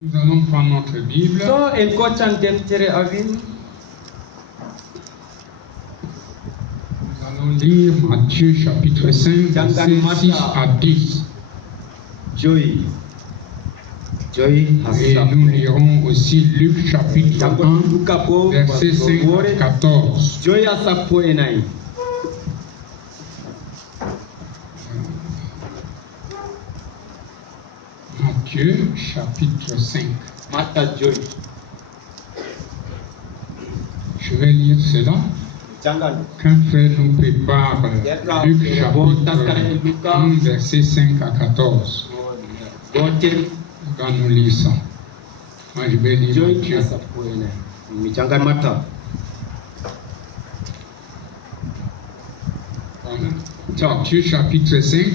Nous allons prendre notre Bible. Nous allons lire Matthieu chapitre 5, versets 6 à 10. Et nous lirons aussi Luc chapitre 1, versets 5 à 14. Matthieu chapitre 5. Je vais lire cela. Qu'un frère nous prépare Luc chapitre 1, versets 5 à 14. Il va nous lire ça. Moi je vais lire Matthieu chapitre 5.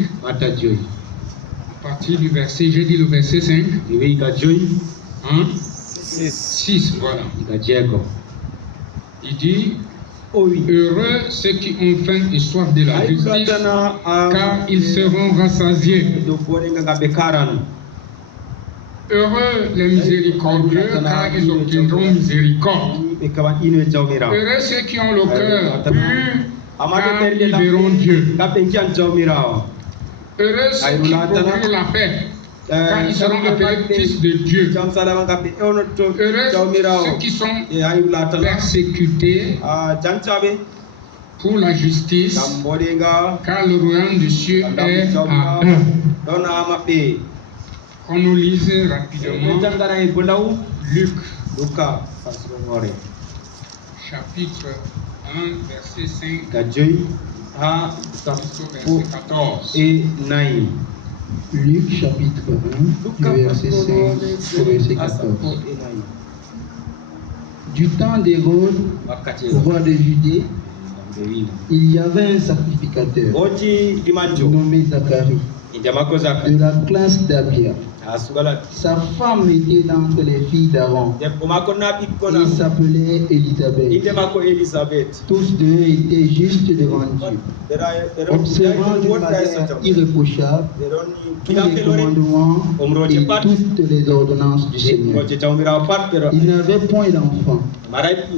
À partir du verset, j'ai dit le verset 5. 6, voilà. Il dit, heureux ceux qui ont faim et soif de la justice, car ils seront rassasiés. Heureux les miséricordieux, car ils obtiendront miséricorde. Heureux ceux qui ont le cœur pur, car ils verront Dieu. Heureux ceux qui procurent la paix, car ils seront appelés fils de Dieu. Heureux ceux qui sont persécutés pour la justice, car le royaume des cieux est à eux. On nous lise rapidement Luc chapitre 1, verset 5 jusqu'au verset 14. Et 9. Luc chapitre 1, du verset 5 au verset 14. Du temps d'Hérode, roi de Judée, il y avait un sacrificateur nommé Zacharie, de la classe d'Abia. Sa femme était d'entre les filles d'Aaron. Il s'appelait Élisabeth. Tous deux étaient justes devant Dieu, observant d'une manière irréprochable tous les commandements et toutes les ordonnances du Seigneur. Il n'avait point d'enfant,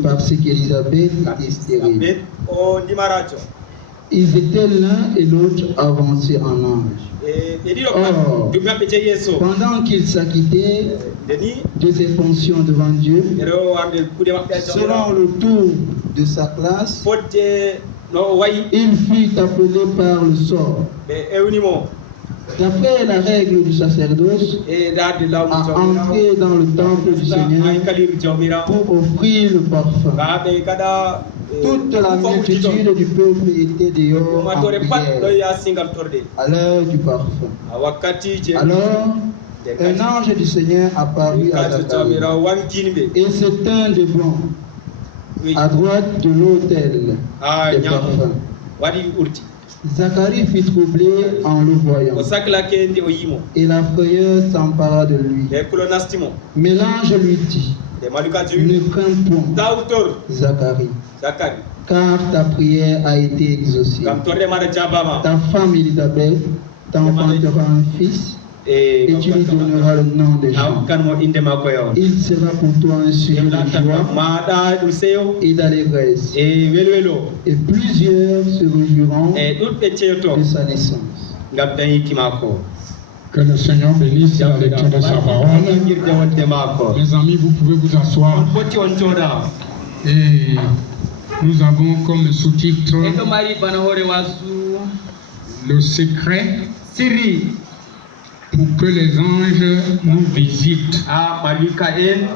parce qu'Élisabeth était stérile. Ils étaient l'un et l'autre avancés en âge. Or, pendant qu'il s'acquittait de ses fonctions devant Dieu, selon le tour de sa classe, il fut appelé par le sort, d'après la règle du sacerdoce, à entrer dans le temple du Seigneur pour offrir le parfum. Toute la multitude du peuple était dehors en prière à l'heure du parfum. Alors, un ange du Seigneur apparut à Zacharie et se tint devant, à droite de l'autel des parfums. Zacharie fut troublé en le voyant, et la frayeur s'empara de lui. Mais l'ange lui dit, ne crains point, Zacharie, car ta prière a été exaucée. Ta femme Élisabeth t'enfantera un fils, et tu lui donneras le nom de Jean. Il sera pour toi un sujet de joie et d'allégresse, et plusieurs se réjouiront de sa naissance. Que le Seigneur bénisse la lecture de sa parole. Mes amis, vous pouvez vous asseoir. Et nous avons comme sous-titre le secret pour que les anges nous visitent. Amen.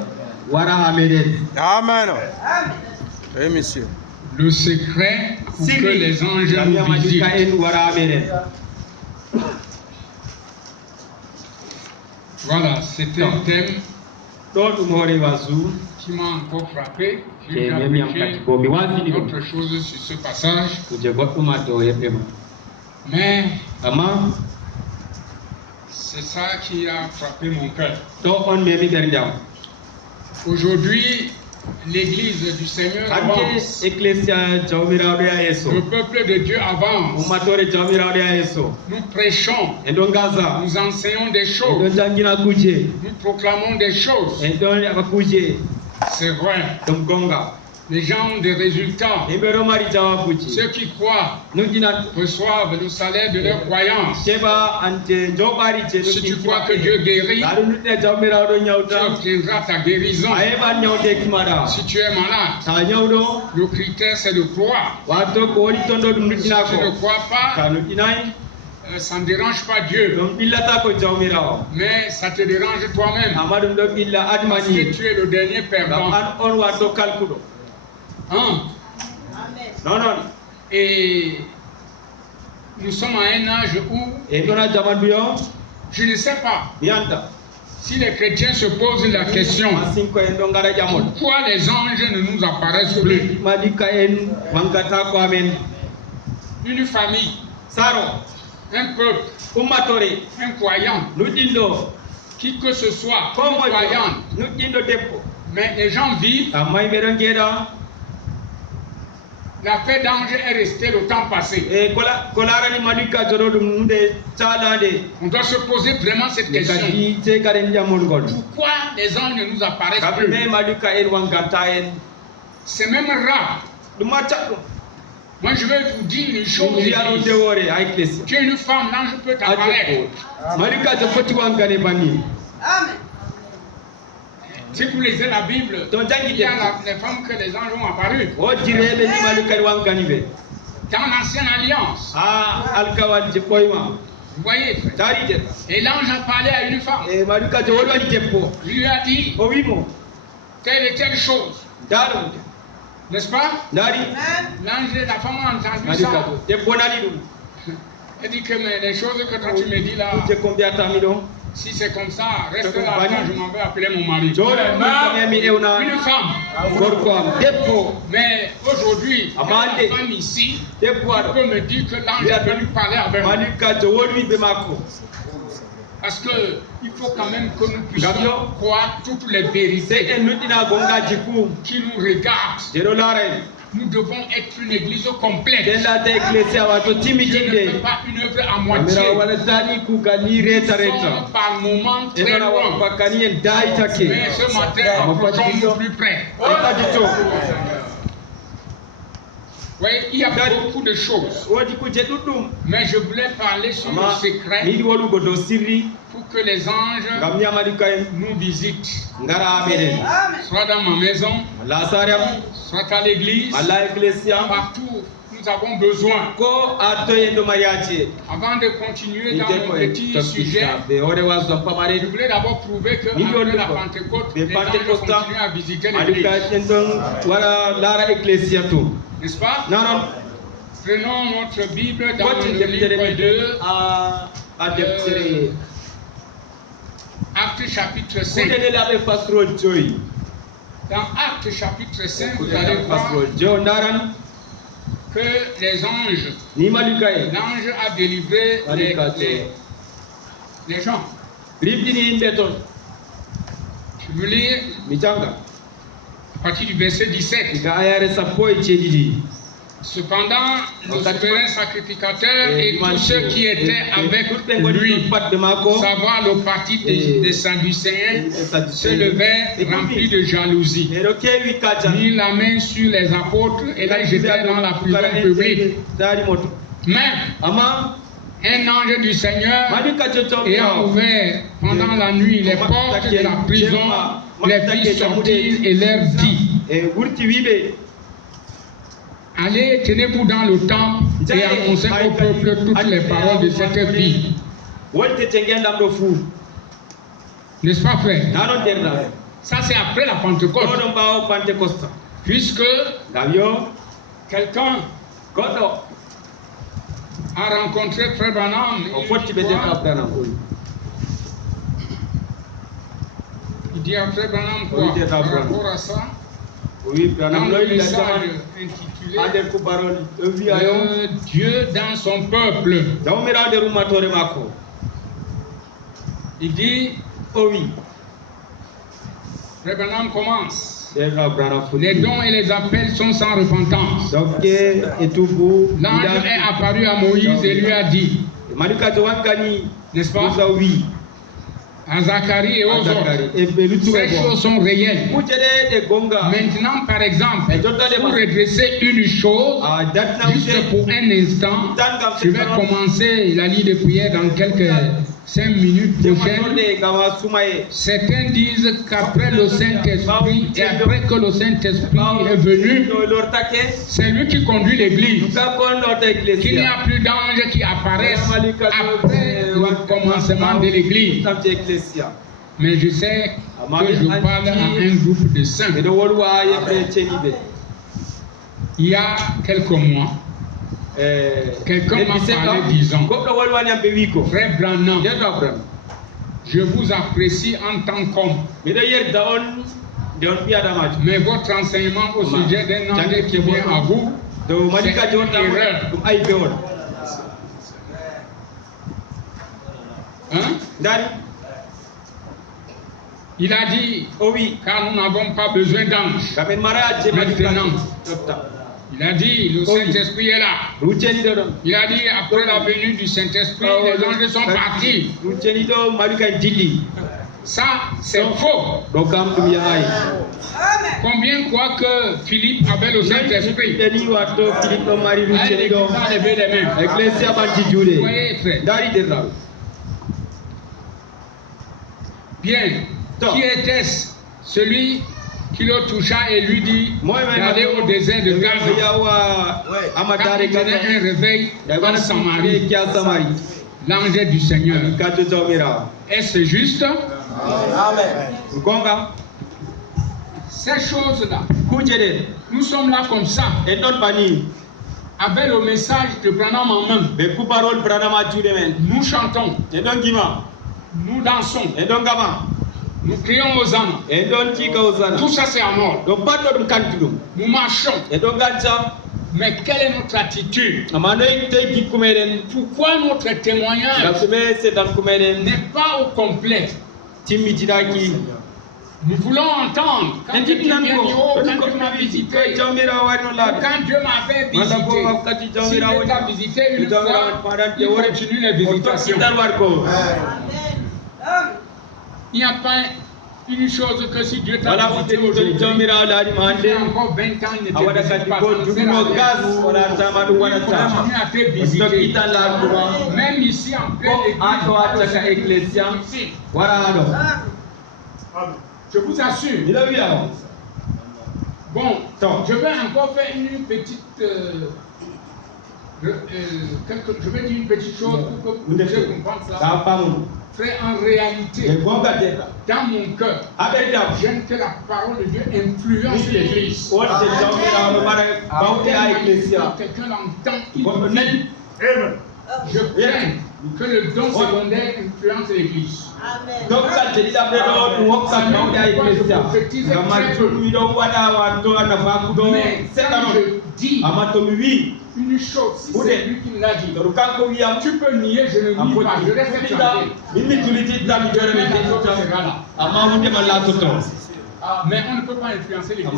Oui, monsieur. Le secret pour que les anges nous visitent. Voilà, c'était un thème qui m'a encore frappé. J'ai appris autre chose sur ce passage. Mais c'est ça qui a frappé mon cœur. Aujourd'hui, l'église du Seigneur avance. Le peuple de Dieu avance. Nous prêchons. Nous enseignons des choses. Nous proclamons des choses. C'est vrai. Les gens ont des résultats. Ceux qui croient reçoivent le salaire de leur croyance. Si tu crois que Dieu guérit, tu obtiendras ta guérison. Si tu es malade, le critère c'est de croire. Si tu ne crois pas, ça ne dérange pas Dieu. Mais ça te dérange toi-même. Parce que tu es le dernier perdant. Hein? Non. Et nous sommes à un âge où je ne sais pas si les chrétiens se posent la question pourquoi les anges ne nous apparaissent plus. Une famille, un peuple, un croyant, qui que ce soit, un croyant, mais les gens vivent. L'affaire d'ange est restée le temps passé. On doit se poser vraiment cette question. Pourquoi les anges ne nous apparaissent plus? C'est même rare. Moi je vais vous dire une chose. Tu es une femme, l'ange peut t'apparaître. Amen. Si vous lisez la Bible, il y a les femmes que les anges ont apparu. Dans l'ancienne alliance. Vous voyez, et l'ange a parlé à une femme. Il lui a dit telle et telle chose. N'est-ce pas? L'ange et la femme ont entendu ça. Elle dit que mais les choses que toi tu me dis là, si c'est comme ça, reste là, quand je m'en vais appeler mon mari. Une femme. Mais aujourd'hui, la femme ici, elle peut me dire que l'ange est venu parler avec moi. Parce qu'il faut quand même que nous puissions croire toutes les vérités qui nous regardent. Nous devons être une église complète. Je ne fais pas une œuvre à moitié. Nous sommes par moments très loin. Mais ce matin, nous sommes plus près. Oui, il y a beaucoup de choses. Mais je voulais parler sur le secret pour que les anges nous visitent. Soit dans ma maison, soit à l'église, partout. Nous avons besoin. Avant de continuer dans mon petit sujet, je voulais d'abord prouver que après la Pentecôte, les anges continuent à visiter l'église. N'est-ce pas? Prenons notre Bible dans le livre de Actes chapitre 5. Dans Actes chapitre 5, vous allez voir que les anges, l'ange a délivré les gens. Je veux lire à partir du verset 17. Cependant, le souverain sacrificateur et tous ceux qui étaient avec lui, savoir le parti des Sadducéens, se levèrent remplis de jalousie, mirent la main sur les apôtres et les jetèrent dans la prison publique. Mais un ange du Seigneur ayant ouvert pendant la nuit les portes de la prison, les fit sortir et leur dit: allez, tenez-vous dans le temple et annoncez au peuple toutes les paroles de cette vie. N'est-ce pas, frère? Ça, c'est après la Pentecôte. Puisque quelqu'un a rencontré Frère Branham. Il dit à Frère Branham quoi par rapport à ça? Dans le message intitulé Dieu dans son peuple. Il dit Frère Branham commence. Les dons et les appels sont sans repentance. L'ange est apparu à Moïse et lui a dit, n'est-ce pas, à Zacharie et aux autres, ces choses sont réelles. Maintenant, par exemple, pour redresser une chose, juste pour un instant, je vais commencer la ligne de prière dans quelques 5 minutes prochaines. Certains disent qu'après le Saint-Esprit et après que le Saint-Esprit est venu, c'est lui qui conduit l'Église. Qu'il n'y a plus d'anges qui apparaissent après le commencement de l'Église. Mais je sais que je parle à un groupe de saints. Il y a quelques mois, quelqu'un m'a parlé disant, Frère Branham, je vous apprécie en tant qu'homme, mais votre enseignement au sujet d'un ange qui vient à vous, c'est une erreur. Hein? Il a dit, oh oui, car nous n'avons pas besoin d'anges. Maintenant, il a dit, le Saint-Esprit est là. Il a dit, après la venue du Saint-Esprit, les anges sont partis. Ça, c'est faux. Combien croient que Philippe avait le Saint-Esprit? Voyez, frère. Bien. Qui était-ce? Celui qui le toucha et lui dit d'aller au désert de Gaza. Quand il tenait un réveil en Samarie, l'ange du Seigneur. Est-ce juste? Amen. Ces choses-là, nous sommes là comme ça, avec le message de Branham en main. Nous chantons, nous dansons, nous crions aux âmes. Tout ça c'est à mort. Nous marchons. Mais quelle est notre attitude? Pourquoi notre témoignage n'est pas au complet? Nous voulons entendre quand Dieu vient dire, oh, quand Dieu m'a visité, quand Dieu m'avait visité. Si Dieu t'a visité une fois, il continue les visitations. Il n'y a pas une chose que si Dieu t'a visité aujourd'hui, il y a encore 20 ans, il ne te visite pas. Il continue à te visiter. Même ici, en pleine église, je vous assure. Bon, je vais encore faire une petite... je vais dire une petite chose pour que vous puissiez comprendre ça. Frère, en réalité, dans mon cœur, j'aime que la parole de Dieu influence l'Église. Quand quelqu'un l'entend, il vit. Je crains que le don secondaire influence l'Église. Donc, mais quand je dis une chose, si c'est lui qui me l'a dit, tu peux nier, je ne nie pas, je reste mais on ne peut pas influencer l'Église. On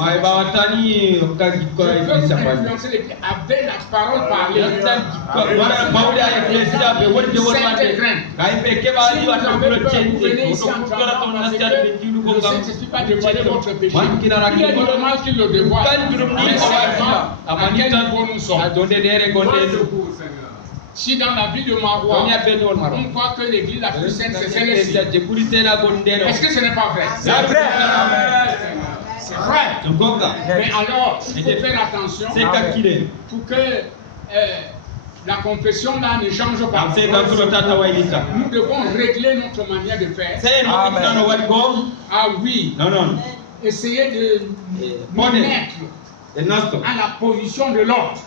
peut influencer l'Église avec la parole parlée. Si dans la vie de Marois, on croit que l'église la plus sainte, c'est celle-ci. Est-ce que ce n'est pas vrai? C'est vrai. C'est vrai. Mais alors, il faut faire attention pour que la confession là ne change pas. Nous devons régler notre manière de faire. Ah oui. Non. Essayer de nous mettre à la position de l'autre.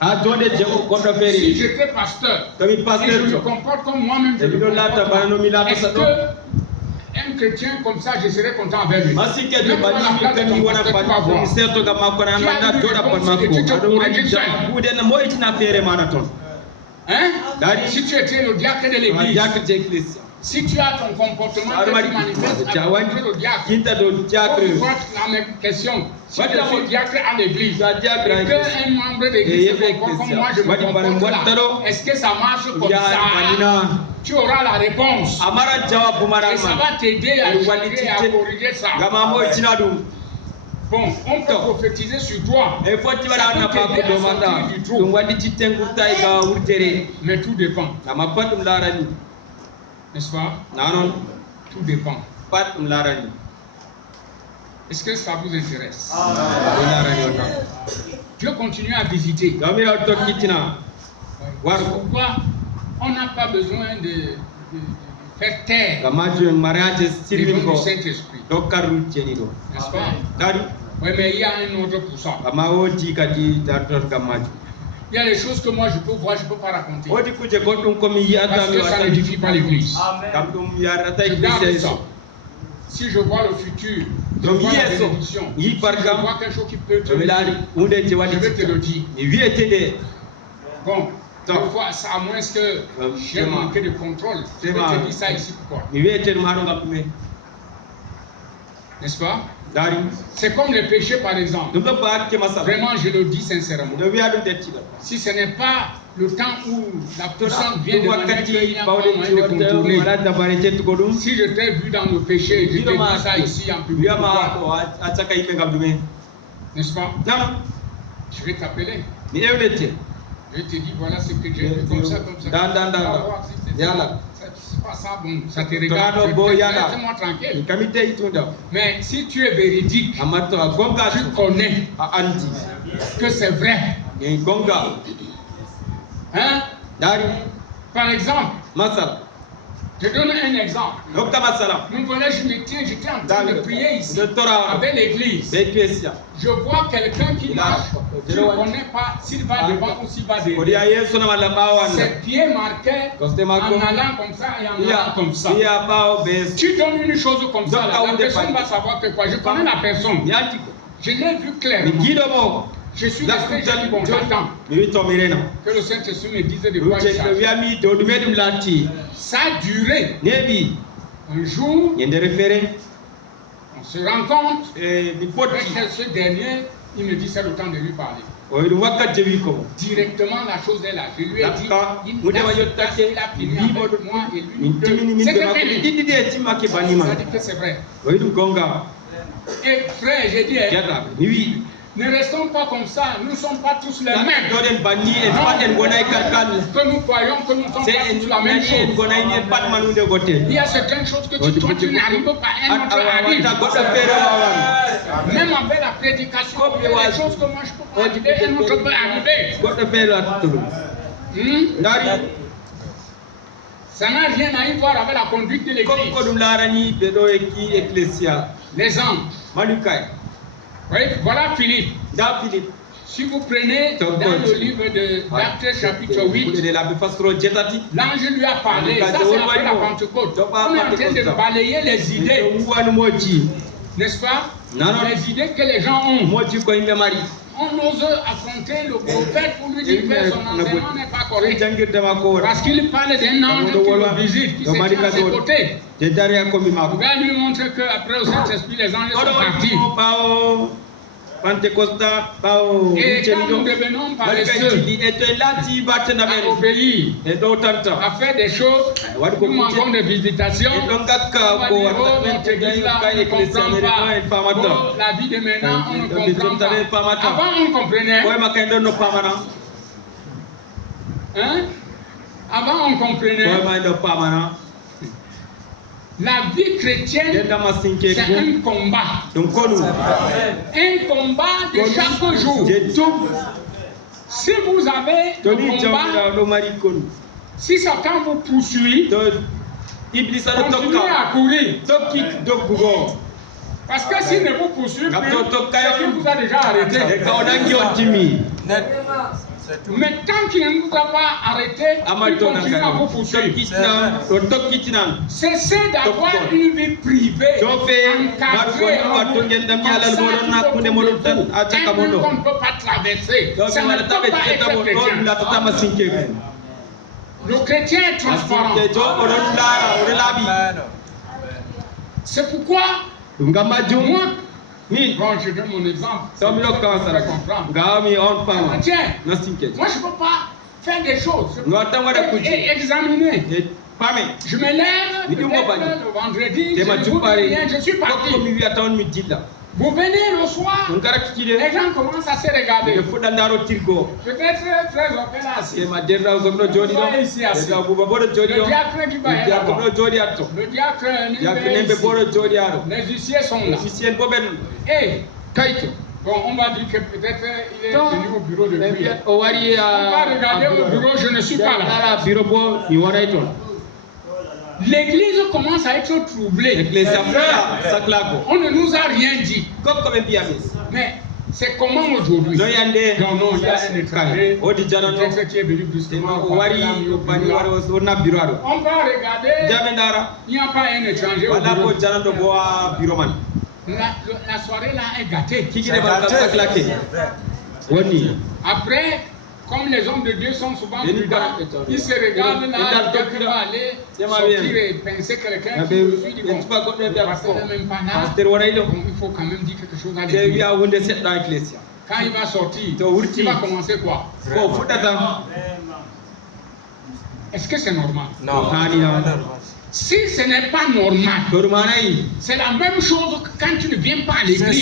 Si j'étais pasteur et je me comporte comme moi-même, est-ce qu'un chrétien comme ça, je serais content avec lui? Hein? Si tu étais le diacre de l'église, Si tu as ton comportement que tu manifestes à le diacre, la même question. Si je suis diacre à l'église, et qu'un membre d'église se comporte comme moi, je me comporte là, est-ce que ça marche comme ça? Tu auras la réponse. Et ça va t'aider à changer et à corriger ça. Bon, on peut prophétiser sur toi. Ça peut t'aider à sortir du trou. Mais tout dépend. N'est-ce pas? Tout dépend. Est-ce que ça vous intéresse? Dieu continue à visiter. Pourquoi on n'a pas besoin de faire taire les dons du Saint-Esprit? N'est-ce pas? Oui, mais il y a un autre pour ça. Il y a des choses que moi je peux voir, je ne peux pas raconter. Parce que ça n'édifie pas l'église. Je garde ça. Si je vois le futur, je vois la bénédiction, si je vois quelque chose qui peut te le dire, je vais te le dire. Bon, parfois, à moins que j'ai manqué de contrôle, je vais te dire ça ici pourquoi. N'est-ce pas? C'est comme le péché par exemple. Vraiment, je le dis sincèrement. Si ce n'est pas le temps où la personne vient de manière qu'il n'y a pas moyen de contourner. Si je t'ai vu dans le péché, je te dis ça ici en public. N'est-ce pas? Je vais t'appeler. Je te dis voilà ce que j'ai vu comme ça, comme ça. C'est pas ça, bon, ça te regarde. Laisse-moi tranquille. Mais si tu es véridique, tu connais que c'est vrai. Hein? Par exemple, je donne un exemple. Nous voilà, j'étais en train de prier ici avec l'église. Je vois quelqu'un qui marche. Je ne connais pas s'il va devant ou s'il va derrière. Ses pieds marquaient en allant comme ça et en allant comme ça. Tu donnes une chose comme ça, la personne va savoir que quoi. Je connais la personne. Je l'ai vu clairement. Je suis resté, j'ai dit bon, j'attends que le Saint-Esprit me dise de quoi il s'agit. Ça a duré. Un jour, on se rencontre, et ce dernier, il me dit c'est le temps de lui parler. Directement, la chose est là. Je lui ai dit, il a fini avec moi et lui. Ça dit que c'est vrai. Et frère, j'ai dit, ne restons pas comme ça, nous ne sommes pas tous les mêmes. Que nous croyons que nous ne sommes pas tous la même chose. Il y a certaines choses que tu n'arrives pas, un autre arrive. Même avec la prédication, il y a des choses que moi je peux pas arriver, un autre peut arriver. Ça n'a rien à y voir avec la conduite de l'église. Les anges. Oui, voilà Philippe. Si vous prenez dans le livre d'Actes chapitre 8, l'ange lui a parlé. Ça c'est après la Pentecôte. On est en train de balayer les idées. N'est-ce pas? Les idées que les gens ont. On ose affronter le prophète pour lui dire que son enseignement n'est pas correct. Parce qu'il parle d'un ange qui le visite, qui se tient à ses côtés. Il va lui montrer qu'après au Saint-Esprit, les anges sont partis. Et quand nous devenons paresseux, à obéir, à faire des choses, nous manquons de visitation, on va dire, oh, notre église là, on ne comprend pas. Oh, la vie de maintenant, on ne comprend pas. Avant, on comprenait. Hein? Avant, on comprenait. La vie chrétienne, c'est un combat. Un combat de chaque jour. Si vous avez le combat, si Satan vous poursuit, continuez à courir. Parce que s'il ne vous poursuit plus, c'est qu'il vous a déjà arrêté. Mais tant qu'il ne vous a pas arrêté, il continue à vous poursuivre. Cessez d'avoir une vie privée, encadrée, qu'on ne peut pas traverser. Ça ne peut pas être chrétien. Le chrétien est transparent. C'est pourquoi moi, bon, je donne mon exemple. Tiens, moi je ne peux pas faire des choses et examiner. Je me lève le vendredi, je suis parti. Vous venez le soir, les gens commencent à se regarder. Peut-être très opération. Ici assis. Le diacre qui va être là-bas. Le diacre, les huissiers sont là. Et bon, on va dire que peut-être il est venu au bureau de prière. On va regarder au bureau, je ne suis pas là. L'église commence à être troublée. On ne nous a rien dit. Mais c'est comment aujourd'hui? Non, il y a un étranger qui est venu brusquement. On va regarder, il n'y a pas un étranger au bureau. La soirée là est gâtée. Après, comme les hommes de Dieu sont souvent prudents, ils se regardent là, quelqu'un va aller sortir et penser quelqu'un qui me suit, bon, le pasteur n'est même pas là, il faut quand même dire quelque chose à l'église. Quand il va sortir, il va commencer quoi? Est-ce que c'est normal? Non. Si ce n'est pas normal, c'est la même chose que quand tu ne viens pas à l'église. Tu ne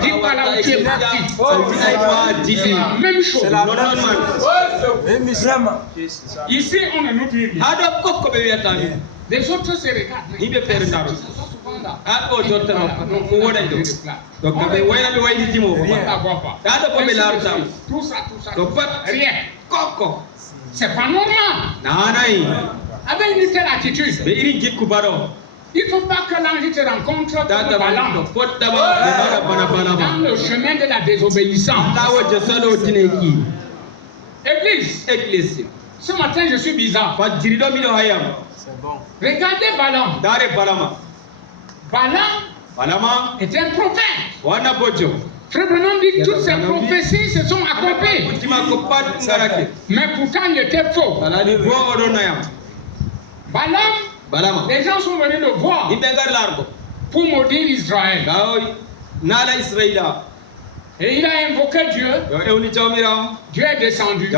dis pas là où tu es parti. C'est la même chose. Ici, on ne nous dit rien. Les autres se regardent. Ils sont souvent là. Tout ça. Rien. C'est pas normal. Avec une telle attitude, il ne faut pas que l'ange te rencontre dans le chemin de la désobéissance. Église, ce matin je suis bizarre. C'est bon. Regardez Balaam. Balaam est un prophète. Frère Branham dit que toutes ces prophéties se sont accomplies. Mais pourtant il était faux. Balaam, les gens sont venus le voir pour maudire Israël. Et il a invoqué Dieu. Dieu est descendu.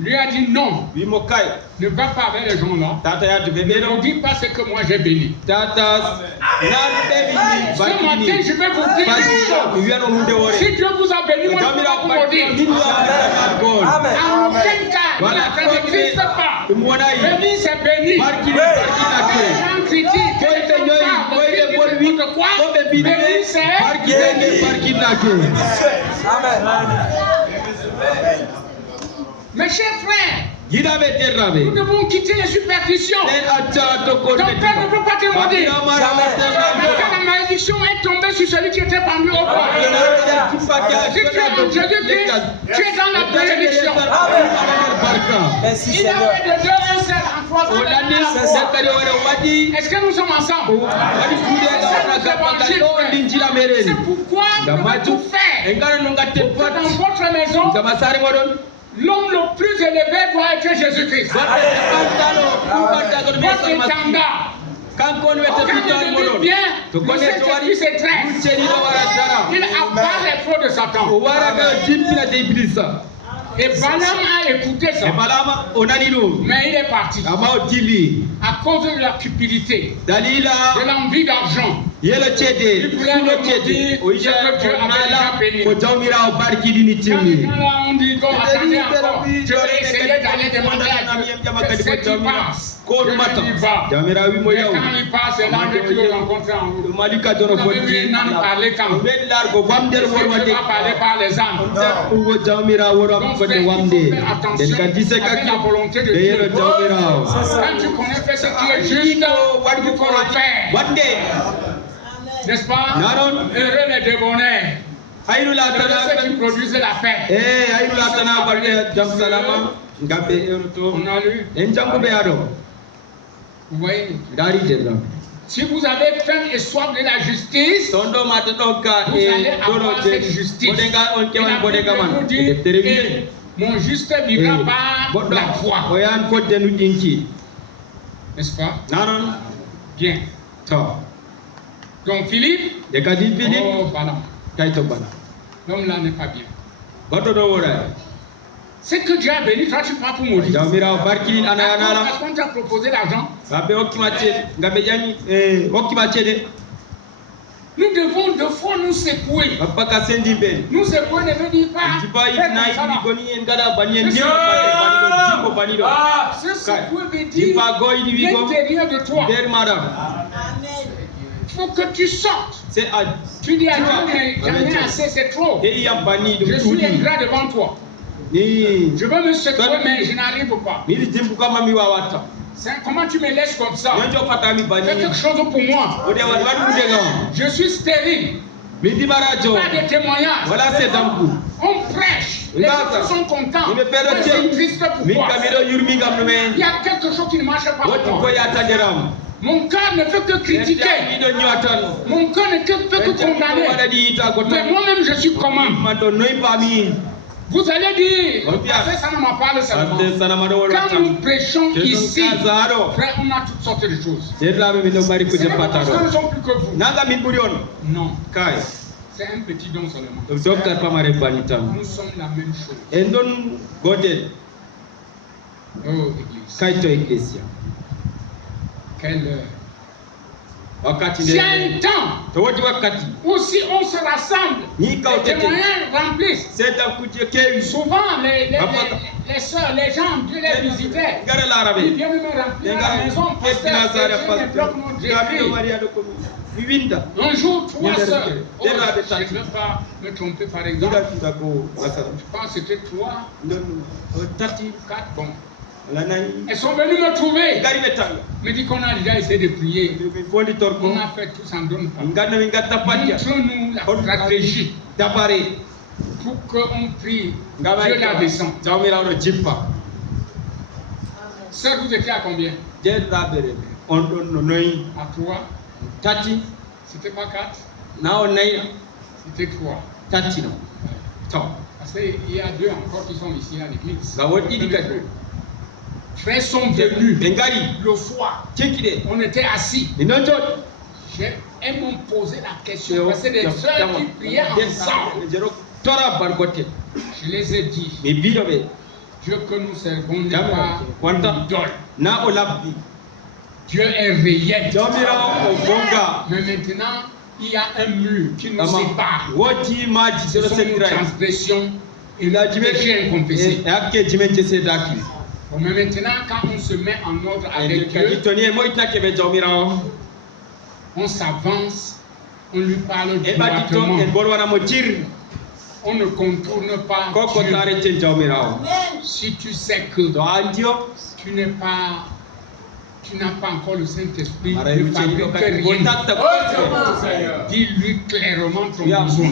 Lui a dit non. Ne va pas avec les gens là. Ne dis pas ce que moi j'ai béni. Ce matin, je vais vous dire une chose. Si Dieu vous a béni, moi je ne vais pas vous maudire. En aucun cas, ça n'existe pas. Béni, c'est béni. Les gens critiquent. Béni, c'est béni. Mes chers frères, nous devons quitter les superstitions. Ton père ne peut pas te maudire. Parce que la malédiction est tombée sur celui qui était pendu au corps. Si tu es en Jésus-Christ, tu es dans la bénédiction. Il y avait de Dieu un seul en trois ans. Est-ce que nous sommes ensemble? C'est pourquoi nous devons tout faire pour que dans votre maison, l'homme le plus élevé doit être Jésus-Christ. Votre étendard. Quand on dit bien, vous êtes qui c'est très. Il abat les flots de Satan. Et Balaam a écouté ça. Mais il est parti. À cause de la cupidité, de l'envie d'argent. Il voulait le dire que Dieu avait déjà béni. Quand on dit, bon, attendez encore, je vais essayer d'aller demander à Dieu ce qui passe. Quand il passe, c'est l'ange qui le rencontre en route. Vous avez vu un âne parler quand? Est-ce que tu vas parler par les ânes? Donc, il faut faire attention avec la volonté de Dieu. Quand tu connais faire ce qui est juste, il faut le faire. N'est-ce pas? Heureux les débonnaires. Ceux qui produisent la paix. On a lu. Vous voyez? Si vous avez faim et soif de la justice, vous allez avoir cette justice. Et la Bible nous dit, Mon juste vivra par la foi. N'est-ce pas? Non. Bien. Donc Philippe, oh, l'homme là n'est pas bien. C'est que Dieu a béni, toi tu pars pour mourir. Parce qu'on t'a proposé l'argent. Nous devons de fois nous secouer. Nous secouer ne veut dire pas. Ce secouer veut dire l'intérieur de toi. Il faut que tu sortes. Tu dis à Dieu, mais j'en ai assez, c'est trop. Je suis ingrat devant toi. Je veux me secouer, mais je n'arrive pas. Comment tu me laisses comme ça? Fais quelque chose pour moi. Je suis stérile. Pas de témoignage. On prêche. Les gens sont contents. Ils sont tristes pourquoi? Il y a quelque chose qui ne marche pas pour moi. Mon cœur ne fait que critiquer. Mon cœur ne fait que condamner. Mais moi-même, je suis comment? Vous allez dire, ça ne m'a pas le quand nous prêchons ici, frère, on a toutes sortes de choses. Ce n'est pas parce que nous sommes plus que vous. Non. C'est un petit don seulement. Nous sommes la même chose. Oh, Église. Quelle heure. Il y a un temps où si on se rassemble, les témoignages remplissent. Souvent, les soeurs, les gens, Dieu les visitait. Ils viennent me remplir la maison parce que un jour, 3 sœurs. Oh, je ne veux pas me tromper par exemple. Je pense que c'était 3, 4, bon. Elles sont venues me trouver. Me dit qu'on a déjà essayé de prier. On a fait tout, ça ne donne pas. Montre-nous la stratégie pour qu'on prie. Dieu la descend. Sœur, vous étiez à combien? À 3. C'était pas 4? C'était 3. Parce qu'il y a 2 encore qui sont ici à l'église. Frères sont venus le soir. On était assis. Elles m'ont posé la question. Parce que des sœurs qui priaient ensemble. Je les ai dit. Dieu que nous servons n'est pas une idole. Dieu est réel. Mais maintenant, il y a un mur qui nous sépare. Ce sont nos transgressions et nos péchés inconfessés. Mais maintenant, quand on se met en ordre avec Dieu, on s'avance, on lui parle droitement. On ne contourne pas Dieu. Si tu sais que tu n'as pas encore le Saint-Esprit, ne fabrique rien. Dis-lui clairement ton besoin.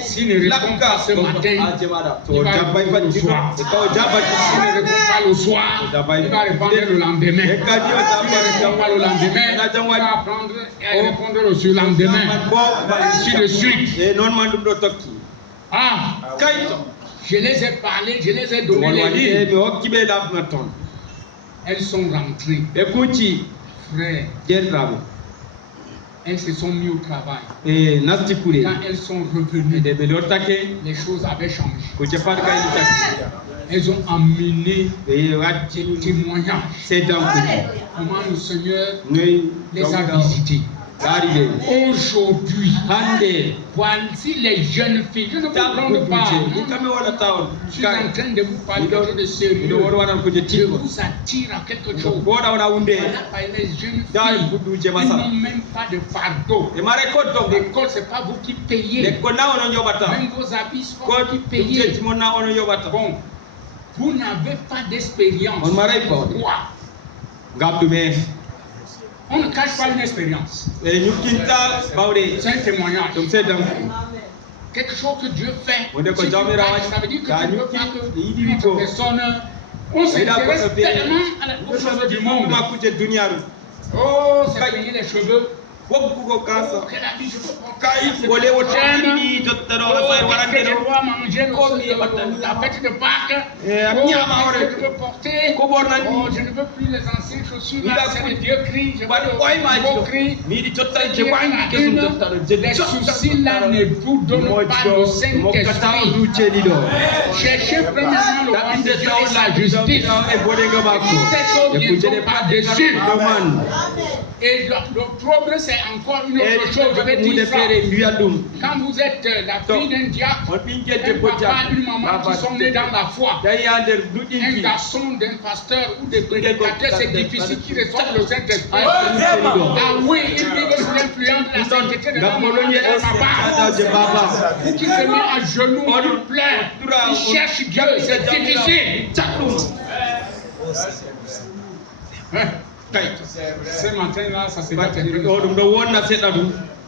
S'il ne répond pas ce matin, il va répondre le soir. S'il ne répond pas le soir, il va répondre le lendemain. S'il ne répond pas le lendemain, il va apprendre et répondre le surlendemain. Ainsi de suite. Je les ai parlé, je les ai donné les livres. Elles sont rentrées. Frère, elles se sont mises au travail. Quand elles sont revenues, les choses avaient changé. Elles ont amené des témoignages. Comment le Seigneur les a visités. Aujourd'hui, voici les jeunes filles. Je ne vous blâme pas. Je suis en train de vous parler de sérieux. Je vous attire à quelque chose. Voilà, les jeunes filles, ils n'ont même pas de fardeau. L'école, ce n'est pas vous qui payez. Même vos habits sont vous qui payez. Bon, vous n'avez pas d'expérience. On ne cache pas une expérience. C'est un témoignage. Quelque chose que Dieu fait. Si tu caches, ça veut dire que tu ne veux pas que une personne. On s'intéresse tellement aux choses du monde. Oh, c'est peigner les cheveux. Woggugo kasa. qu'elle a dit, je peux porter Kai ça, wole c'est wotani prochaine. ni jottaro Oh, asay qu'est-ce que warande je do. dois manger la fête de Pâques? Oh, qu'est-ce que je veux porter? Ko bornani. Oh, je ne veux plus les anciennes chaussures. Mira, Là, c'est les vieux cris. Je veux Bari koy le maji nouveau do. cri. Mi di jottay Et je wangi kesum une, jottaro. les soucis là ne vous donnent pas le Saint-Esprit. Cherchez premièrement le royaume de Dieu et sa justice. Ces choses ne viendront pas dessus. Et le problème, c'est encore une autre chose. Je vais dire ça. Quand vous êtes la fille d'un diacre, un papa, une maman qui sont nés dans la foi, un garçon d'un pasteur ou des prédicateurs, c'est difficile qu'ils reçoivent le Saint-Esprit. Ah oui, ils vivent sous l'influence de la sainteté de la maman et de la papa. Ou qui se met à genoux, il pleure, il cherche Dieu, c'est difficile. Ce matin-là, ça s'est terminé.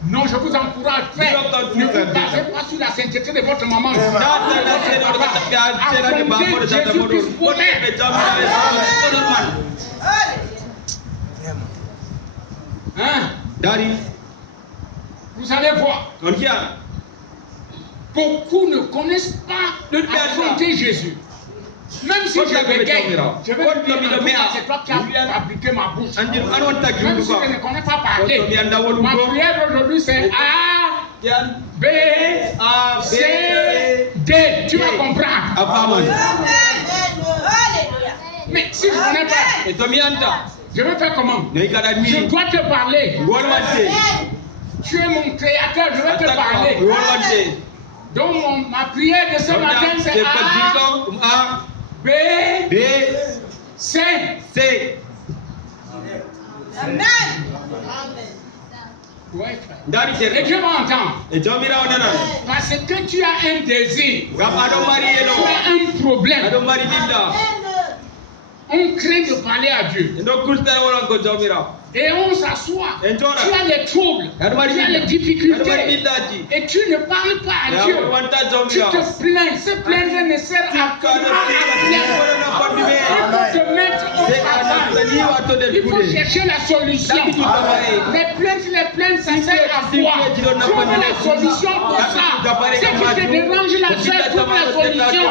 Non, je vous encourage, frère, ne vous basez pas sur la sainteté de votre maman. Affrontez Jésus-Christ vous-même. Hein? Vous allez voir. Beaucoup ne connaissent pas affronter Jésus. Même si je bégaye, je vais lui dire, c'est toi qui as fabriqué ma bouche. Même si je ne connais pas parler, ma prière aujourd'hui c'est A, B, C, D. Tu vas comprendre. Mais si je ne connais pas, je vais faire comment? Je dois te parler. Tu es mon créateur, je vais te parler. Donc ma prière de ce matin c'est A, B, C. Amen. Ouais, frère. Et Dieu va entendre. Parce que tu as un désir. Tu as un problème. On craint de parler à Dieu. Et on s'assoit. Tu as des troubles. Tu as des difficultés. Et tu ne parles pas à Dieu. Tu te plains. Se plaindre ne sert à rien. Il faut te mettre au travail. Il faut chercher la solution. Les plaintes, ça sert à quoi? Tu veux la solution pour ça. Ce qui te dérange la seule, trouve la solution.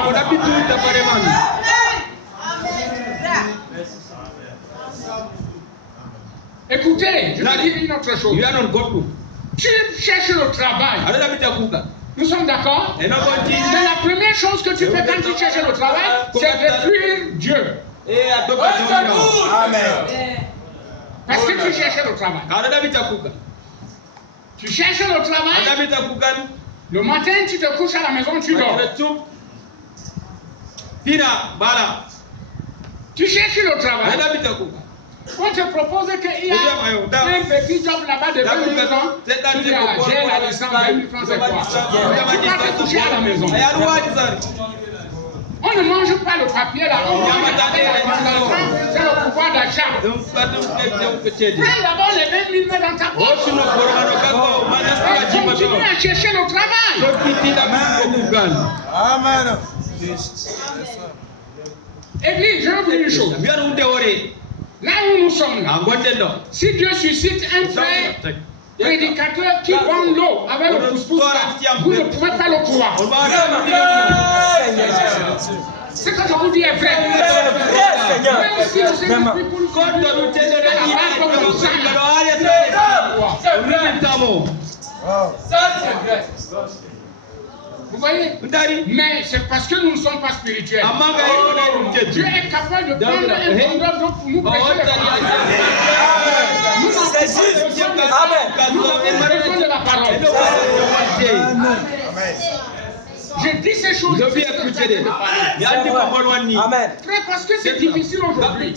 Écoutez, je vais dire une autre chose. Tu cherches le travail. Nous sommes d'accord? Mais la première chose que tu fais quand tu cherches le travail, c'est de fuir Dieu. Amen. Parce que tu cherches le travail. Tu cherches le travail. Le matin, tu te couches à la maison, tu dors. Tu cherches le travail. On te propose qu'il y a un petit job là-bas de 20 000 francs. Tu dis, j'ai la licence, 20 000 francs, c'est quoi? Tu vas te coucher à la maison. On ne mange pas le papier là, on mange c'est le pouvoir d'achat. Prends d'abord les 20 000 mets dans ta poche. Et continue à chercher le travail. Amen. Église, je veux vous dire une chose. Là où nous sommes, là, si Dieu suscite un frère prédicateur qui vend l'eau avec le pouce-pouce, vous ne pouvez pas le croire. C'est ce que je vous dis, frère. Même si le Saint-Esprit pour nous vous voyez? Mais c'est parce que nous ne sommes pas spirituels. Dieu est capable de prendre un vendeur d'eau pour nous prêcher le parole. Nous avons besoin de la parole. Je dis ces choses. Amen. Frère, parce que c'est difficile aujourd'hui.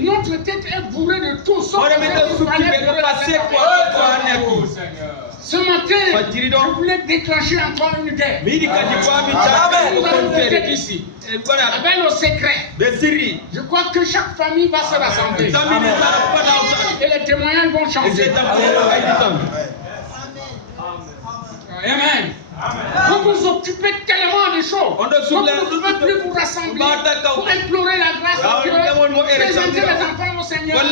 Notre tête est bourrée de tout. Sauf ce matin, je voulais déclencher encore une guerre. Nous allons peut-être ici. Avec le secret. Je crois que chaque famille va se rassembler. Et les témoignages vont changer. Amen. Vous vous occupez tellement de choses. Vous ne pouvez plus vous rassembler pour implorer la grâce de Dieu, présenter les enfants au Seigneur,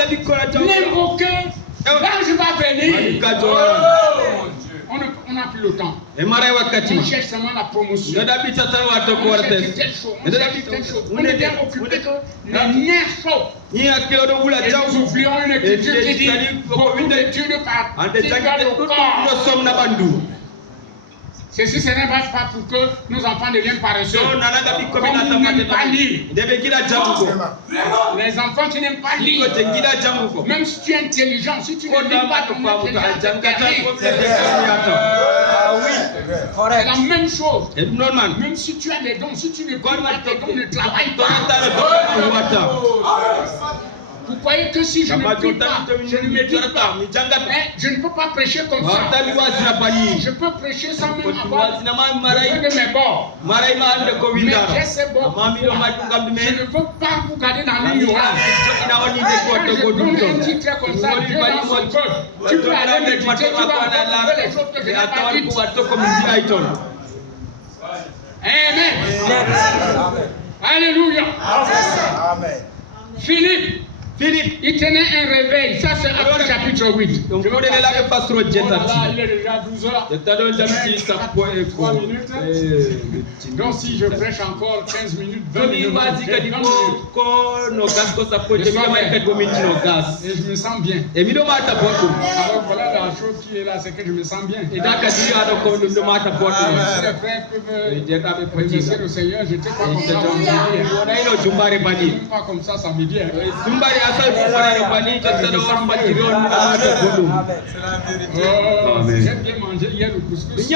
l'invoquer, Quand je vais venir, on n'a plus le temps. On cherche seulement la promotion. On cherche telle chose. On est bien occupé que les nerfs chauffent. Et nous oublions une écriture qui dit beaucoup d'études participent au corps. Ceci, ce n'est pas pour que nos enfants deviennent paresseux. Comme ils n'aiment pas lire. Les enfants qui n'aiment pas lire, même si tu es intelligent, si tu ne lis pas ton intelligence, c'est la même chose. Même si tu as des dons, si tu ne connais pas tes dons, ne travaille pas. Vous croyez que si je ne prie pas, je ne médite pas, je ne peux pas prêcher comme ça. Je peux prêcher sans même avoir de mes bords. Mais j'ai ces bords. Je ne peux pas vous garder dans l'ignorance. Je donne un titre comme ça, Dieu dans son peuple. Tu peux aller méditer, tu vas voir les choses que je n'ai pas dites. Amen. Alléluia. Amen. Philippe, il tenait un réveil. Ça, c'est Actes chapitre 8. Donc, il est déjà 12 heures. 3 minutes. Donc, si je prêche encore 15 minutes, 20 minutes, et je me sens bien. Alors, voilà la chose qui est là, c'est que je me sens bien. Si les frères peuvent remercier le Seigneur, je n'étais pas comme ça samedi. C'est j'ai bien mangé hier le couscous.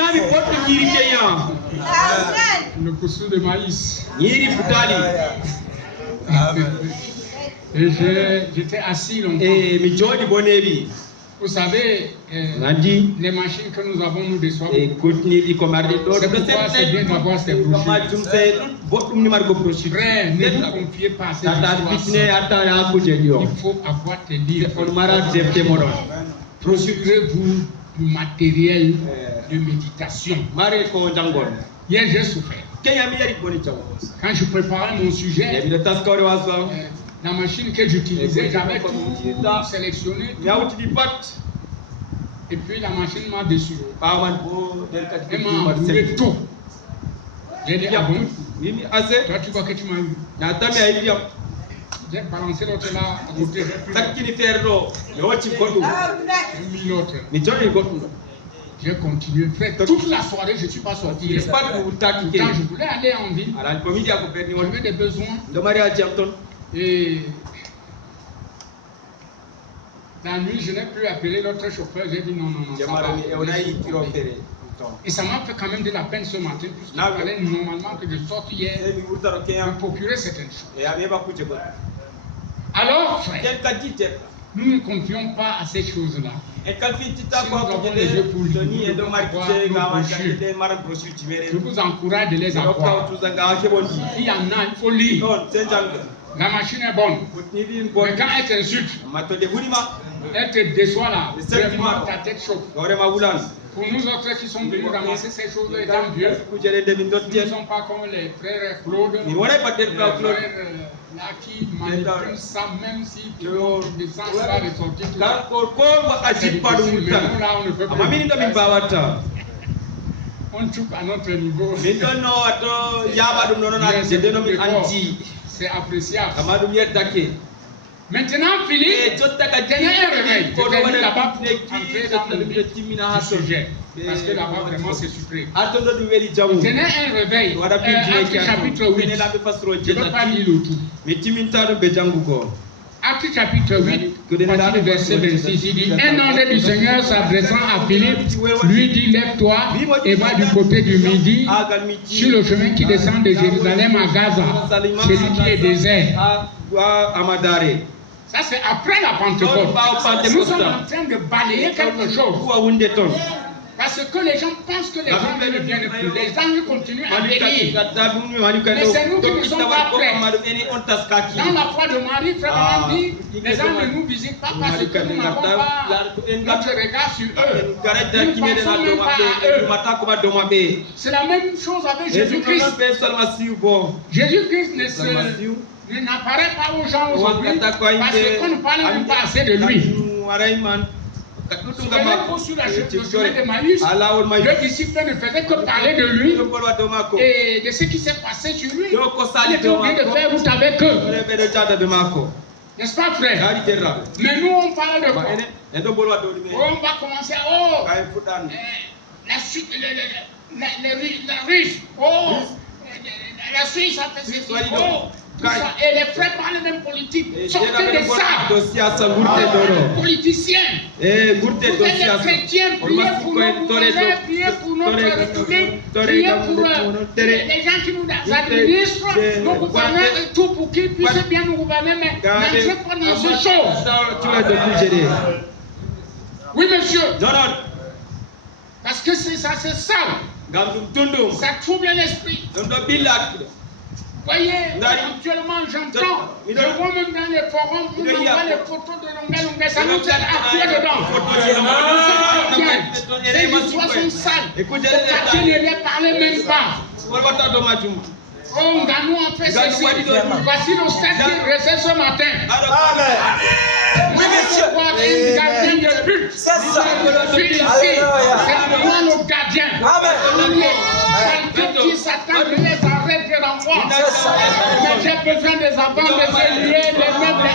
Le couscous de maïs. Et j'étais assis longtemps. Vous savez, les machines que nous avons, nous déçoivent. C'est pourquoi c'est bien d'avoir ces brochures. Frère, ne vous confiez pas à ces brochures. Il faut avoir tes livres. Procurez-vous du matériel de méditation. Hier, j'ai souffert. Quand je préparais mon sujet, la machine que j'utilisais, j'avais tout sélectionné. Et puis la machine m'a déçu. Elle m'a envoyé tout. J'ai dit, ah bon? Toi, tu vois que tu m'as eu. J'ai balancé l'autre là à côté. J'ai mis l'autre. J'ai continué. Toute la soirée, je ne suis pas sorti. Quand je voulais aller en ville, j'avais des besoins. Et la nuit, je n'ai plus appelé l'autre chauffeur. J'ai dit non, ça va. Et ça m'a fait quand même de la peine ce matin, puisqu'il fallait normalement que je sorte hier pour procurer certaines choses. Alors, frère, nous ne confions pas à ces choses-là. Si nous avons les yeux pour lire, je vous encourage de les avoir. Il y en a, il faut lire. La machine est bonne. Mais quand elle t'insulte, elle te déçoit là, vraiment ta tête chauffe. Pour nous autres qui sont venus ramasser ces choses étant vieux, nous ne sommes pas comme les frères Claude, les frères là qui manipulent ça, même si le sang va ressortir tout ça. Mais nous là, on ne peut pas. On choque à notre niveau. C'est appréciable. Maintenant, Philippe tenait un réveil. J'étais là-bas pour entrer dans le vif du sujet. Parce que là-bas, vraiment, c'est sucré. Il tenait un réveil. Actes chapitre 8. Je ne vais pas lire le tout. Actes chapitre 8, verset 26, il dit: un ange du Seigneur s'adressant à Philippe lui dit: lève-toi et va du côté du midi sur le chemin qui descend de Jérusalem à Gaza, celui qui est désert. Ça, c'est après la Pentecôte. Nous sommes en train de balayer quelque chose. Parce que les gens pensent que les gens ne viennent plus. Les anges continuent à venir. Mais c'est nous qui ne sommes pas prêts. Dans la foi de Marie, frère dit, les anges ne nous visitent pas parce que nous n'avons pas notre regard sur eux. Nous ne pensons même pas à eux. C'est la même chose avec Jésus-Christ. Jésus-Christ n'apparaît pas aux gens aujourd'hui parce qu'on ne parle même pas assez de lui. sur le chemin de Maïs, le disciple ne faisait que parler de lui et de ce qui s'est passé sur lui. Il était obligé de faire route avec eux. N'est-ce pas, frère? Mais nous, on parle de quoi? On va commencer. Oh, la Russie. Oh, la Suisse a fait ceci. Oh, tout ça. Et les frères parlent même politique. Sortez de ça. Politiciens. Vous êtes les chrétiens. Priez pour nos gouverneurs, priez pour notre République, priez pour les gens qui nous administrent, nos gouverneurs et tout, pour qu'ils puissent bien nous gouverner. Mais n'entrez pas dans ces choses. Oui, monsieur. Parce que ça, c'est sale. Ça trouble l'esprit. Voyez, actuellement j'entends, je vois même dans les forums, on voit les photos de Longa, ça nous aide à quoi dedans? Ces histoires sont sales. Le quartier ne les parlait même pas. Oh, Nganou a fait ceci. Voici le stade qui restait ce matin. Amen. Oui, monsieur. Un gardien de but. C'est ça. C'est vraiment le gardien. Amen. Quelqu'un qui s'attend de les arrêter de l'envoi. Mais j'ai besoin des avants, des ailiers, des meubles, des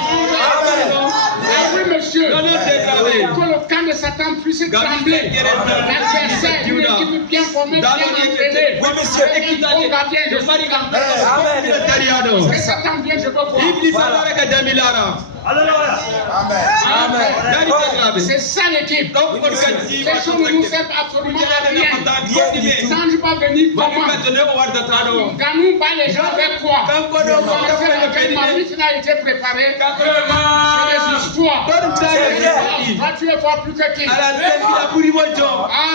anges. Ah oui, monsieur. Que le camp de Satan puisse trembler. L'adversaire, une équipe bien formée, bien entraînée. Oui, monsieur. Un bon gardien, je suis gardien. Amen. Que Satan vienne, je peux voir. Amen. C'est ça l'équipe. Ces choses ne nous servent absolument à rien. Quand je vais venir, comment Nganou bat les gens avec quoi? Ma vie n'a été préparée. C'est des histoires. Toi, tu es fort plus que qui? Ah,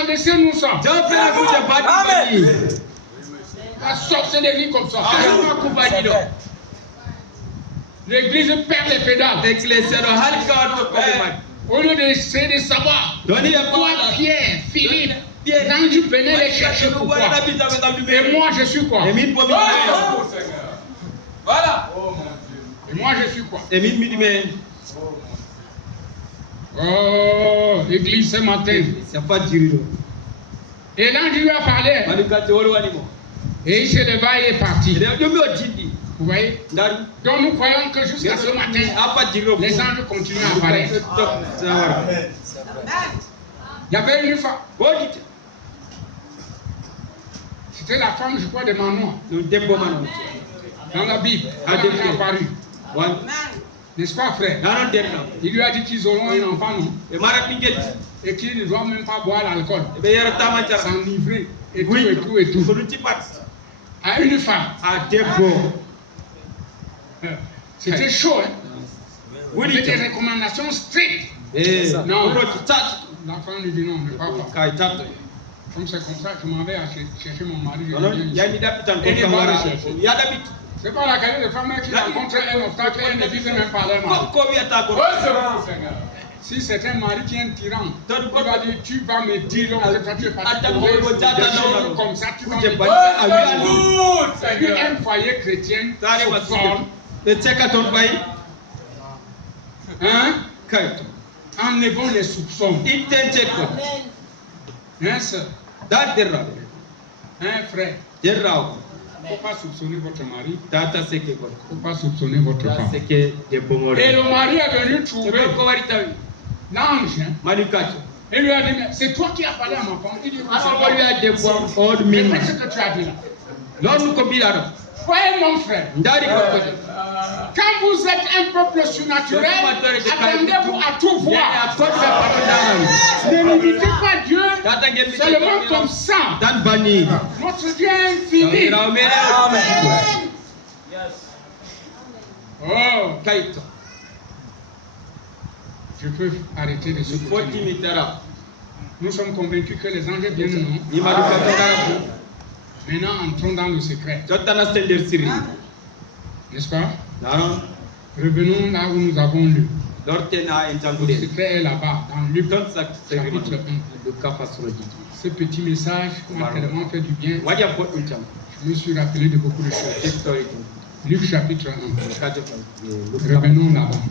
laissez-nous ça. Amen. La sorcellerie comme ça. L'église perd les pédales. Au lieu d'essayer de savoir pourquoi Pierre, Philippe, Nandu venait les chercher pourquoi. Et moi je suis quoi? Voilà. Et moi je suis quoi? Oh, l'église ce matin. Et Nandu lui a parlé. Et il se leva et est parti. Vous voyez? Donc nous croyons que jusqu'à ce matin, les anges continuent à apparaître. Il y avait une femme. C'était la femme, je crois, de Manoah. Dans la Bible, elle est apparue. N'est-ce pas, frère? Il lui a dit qu'ils auront un enfant, non? Et qu'il ne doit même pas boire l'alcool. S'enivrer. Et tout. À une femme. C'était chaud, hein? Oui, des recommandations strictes. Non, la femme lui dit non, ne pas. Comme c'est comme ça, je m'en vais chercher mon mari. C'est pas la qualité de femme qui rencontre un obstacle et ne dit même pas leur mari. Si c'est un mari qui est un tyran, il va dire tu vas me dire que toi tu es parti comme ça, tu vas me dire. Un foyer chrétien, enlevons les soupçons. Hein, sœur? Hein, frère? Il ne faut pas soupçonner votre mari. Il ne faut pas soupçonner votre femme. Et le mari est venu trouver l'ange. Il lui a dit, c'est toi qui as parlé à ma femme. Il dit, mais ce que tu as dit là. Voyez mon frère, quand vous êtes un peuple surnaturel, attendez-vous à tout voir. Ne limitez pas Dieu seulement comme ça. Notre Dieu est infini. Amen. Oh, je peux arrêter de se côté. Nous sommes convaincus que les anges viennent nous. Maintenant, entrons dans le secret. N'est-ce pas? Revenons là où nous avons lu. Le secret est là-bas, dans Luc chapitre 1. Ce petit message m'a tellement fait du bien. Je me suis rappelé de beaucoup de choses. Luc chapitre 1. Revenons là-bas.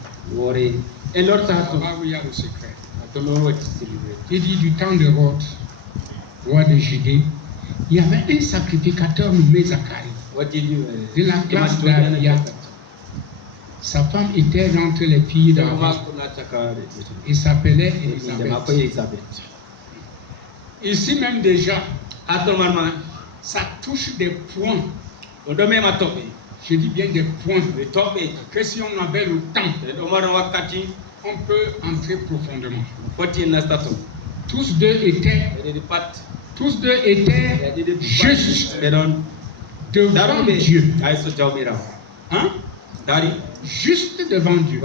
Là où il y a le secret. Il dit du temps de Rod, roi de Judée, il y avait un sacrificateur nommé Zacharie. De la classe d'Abia. Sa femme était entre les filles d'Aaron. Il s'appelait Élisabeth. Ici même déjà, ça touche des points. Je dis bien des points. Que si on avait le temps, on peut entrer profondément. Tous deux étaient justes devant Dieu. Hein? Juste devant Dieu.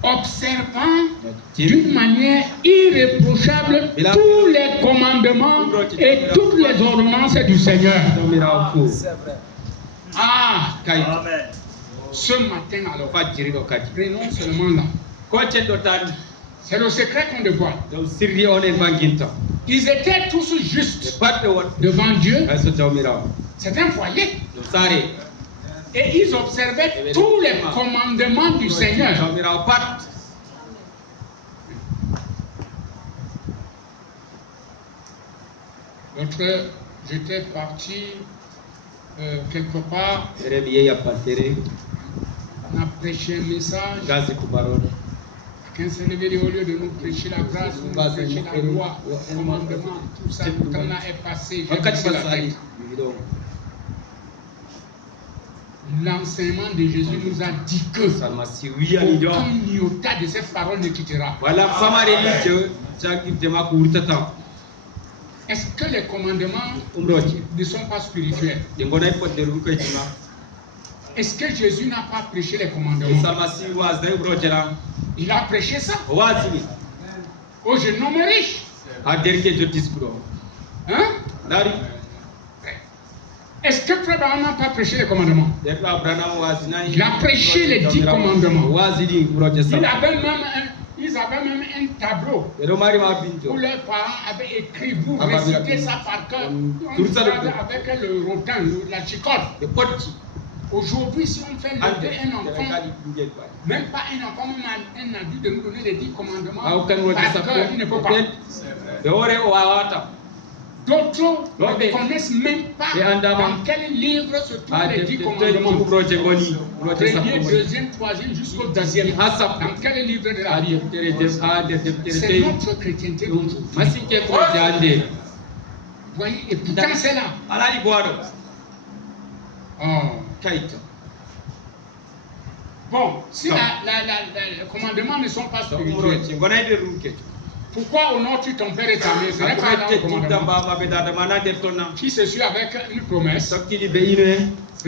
Observant d'une manière irréprochable tous les commandements et toutes les ordonnances du Seigneur. Ah, ce matin alors, prenons seulement là. C'est le secret qu'on dévoile. Ils étaient tous justes devant Dieu. C'est un foyer. Et ils observaient tous les commandements du Seigneur. J'étais parti quelque part. On a prêché un message. Quand c'est levé au lieu de nous prêcher la grâce, nous prêcher la loi, le commandement, tout ça, le temps est passé. L'enseignement de Jésus nous a dit que aucun iota de cette parole ne quittera. Est-ce que les commandements ne sont pas spirituels? Est-ce que Jésus n'a pas prêché les commandements? Il a prêché ça au jeune homme riche. Hein? Est-ce que Frère Abraham n'a pas prêché les commandements? Il a prêché les 10 commandements. Ils avaient même un tableau où leurs parents avaient écrit, vous récitez ça par cœur. Avec le rotin, la chicotte. Aujourd'hui, si on fait lever un enfant, même pas un enfant, même un adulte, de nous donner les 10 commandements, par cœur, il ne peut pas. D'autres ne connaissent même pas dans quel livre se trouvent les 10 commandements. Premier, deuxième, troisième, jusqu'au 10e. Dans quel livre de la Bible? C'est notre chrétienté d'aujourd'hui. Voyez, et pourtant c'est là. Bon, si les commandements ne sont pas spirituels, pourquoi honores-tu ton père et ta mère? Ce n'est pas dans le commandement. Qui se suit avec une promesse de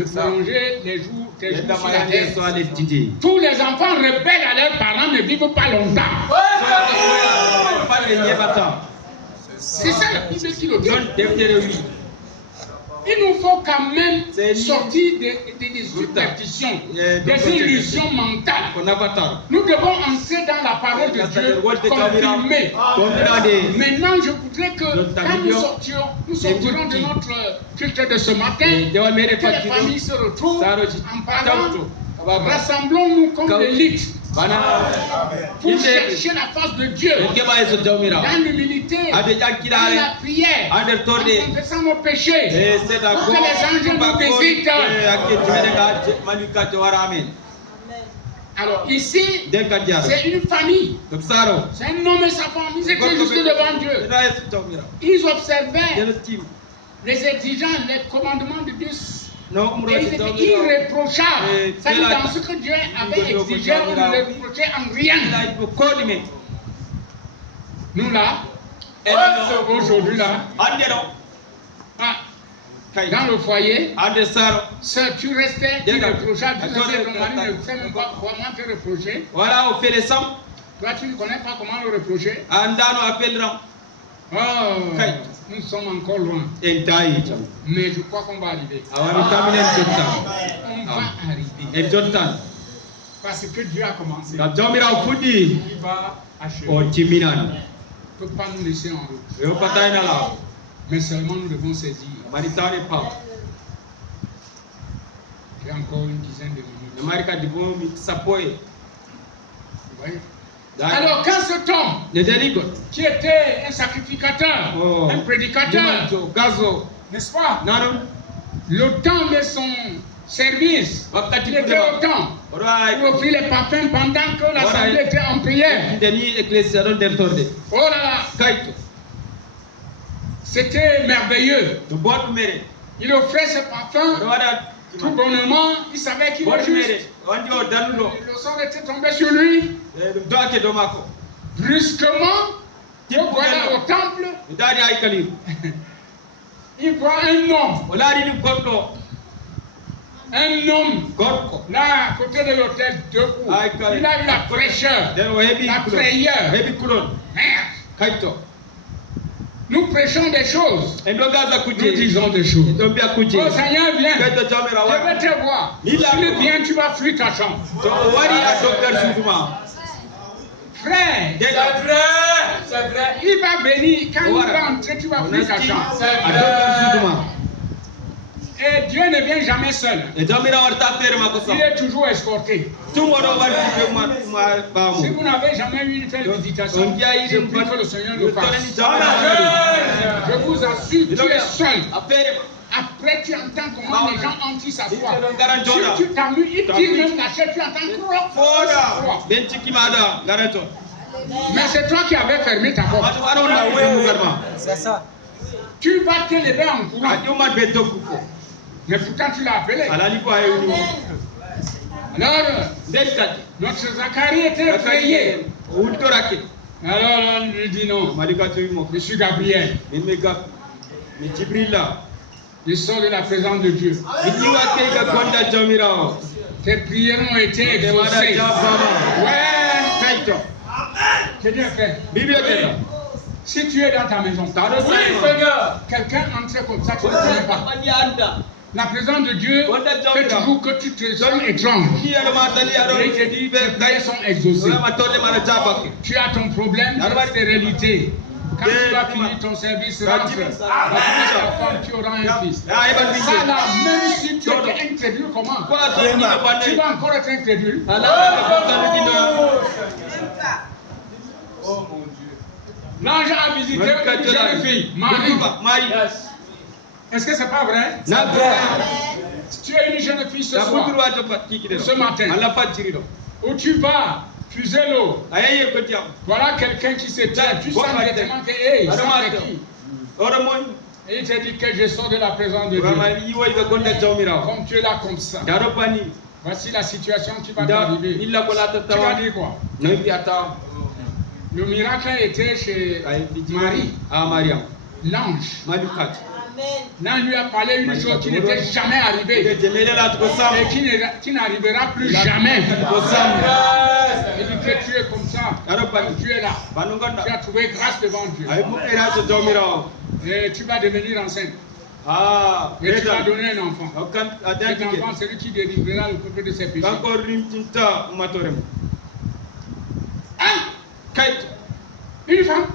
prolonger tes jours sur la terre. Tous les enfants rebelles à leurs parents ne vivent pas longtemps. C'est ça la Bible qui le dit. Il nous faut quand même sortir des superstitions, des illusions mentales. Nous devons entrer dans la parole de Dieu confirmée. Maintenant, je voudrais que quand nous sortirons de notre culte de ce matin, que les familles se retrouvent en parlant. Rassemblons-nous comme l'élite pour chercher la face de Dieu dans l'humilité, dans la prière, en confessant nos péchés, pour que les anges nous visitent. Alors ici, c'est une famille, c'est un homme et sa femme, ils étaient juste devant Dieu. Ils observaient les exigences, les commandements de Dieu. Et ils étaient irréprochables. C'est-à-dire dans ce que Dieu avait exigé, on ne les reprochait en rien. Nous là, aujourd'hui là, dans le foyer, tu restais irréprochable. Tu sais, ton mari ne sait même pas comment te reprocher. Voilà, on fait les 100. Toi, tu ne connais pas comment le reprocher. Oh, nous sommes encore loin. Mais je crois qu'on va arriver. On va arriver. Parce que Dieu a commencé. Il va achever. On ne peut pas nous laisser en route. Mais seulement nous devons saisir. J'ai encore une dizaine de minutes. Vous voyez? Alors quand cet homme qui était un sacrificateur, un prédicateur, n'est-ce pas? Le temps de son service, il était au temps pour offrir les parfums pendant que l'assemblée était en prière. Oh là là, c'était merveilleux. Il offrait ses parfums tout bonnement, il savait qu'il était juste. Le sang était tombé sur lui. Brusquement, voilà au temple, il voit un homme. Un homme, là, à côté de l'autel, debout. Il a eu la fraîcheur, la frayeur. Merde. Nous prêchons des choses. Nous disons des choses. Oh Seigneur, viens. Je vais te voir. Si tu viens, tu vas fuir ta chambre. Frère, c'est vrai. Il va venir. Quand il va entrer, tu vas fuir ta chambre. Et Dieu ne vient jamais seul. Il est toujours escorté. Si vous n'avez jamais eu une telle visitation, je prie que le Seigneur le fasse. Je vous assure, tu es seul. Après, tu entends comment les gens entrent sa foi. Si tu t'amuses, ils tirent même la chaise, tu entends croc. Mais c'est toi qui avais fermé ta porte. C'est ça. Tu vas te lever en courant. Mais pourtant tu l'as appelé. Alors, notre Zacharie était effrayé. Alors, on lui dit non. Je suis Gabriel. Je sors de la présence de Dieu. Tes prières ont été exaucées. Ouais. J'ai bien fait. Si tu es dans ta maison, quelqu'un entre comme ça, tu ne connais pas. La présence de Dieu fait toujours que tu te sens étrange. Et il te dit, tes prières sont exaucées. Tu as ton problème de stérilité. Quand tu vas finir ton service, rentre. Tu auras un fils. Ça là, même si tu es incrédule, comment? Tu vas encore être incrédule. Oh mon Dieu. L'ange a visité une jeune fille, Marie. Est-ce que c'est pas vrai? C'est vrai. Si tu es une jeune fille ce soir, ce matin, où tu vas puiser l'eau, voilà quelqu'un qui se tient, tu sens directement que, hey, c'est qui? Et il te dit que je sors de la présence de Dieu. Comme tu es là comme ça. Voici la situation qui va t'arriver. Tu vas dire quoi? Le miracle était chez Marie. L'ange. L'ange lui a parlé une chose qui n'était jamais arrivée. Et qui n'arrivera plus jamais. Il dit que tu es comme ça. Tu es là. Tu as trouvé grâce devant Dieu. Et tu vas devenir enceinte. Et tu vas donner un enfant. Cet enfant, c'est lui qui délivrera le peuple de ses péchés. Une femme,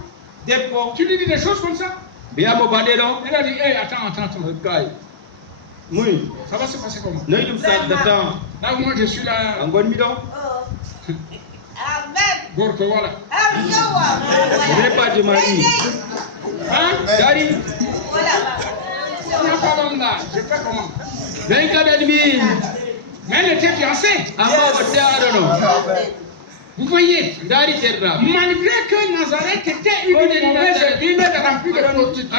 tu lui dis des choses comme ça. Elle a dit, hey, attends. Ça va se passer comment? Là où moi je suis là. Amen. Gorko, voilà. Je n'ai pas de mari. Hein? Dari. Tu n'as pas l'homme là. Je fais comment? Mais elle était fiancée. Vous voyez, malgré que Nazareth était une mauvaise ville remplie de prostituées,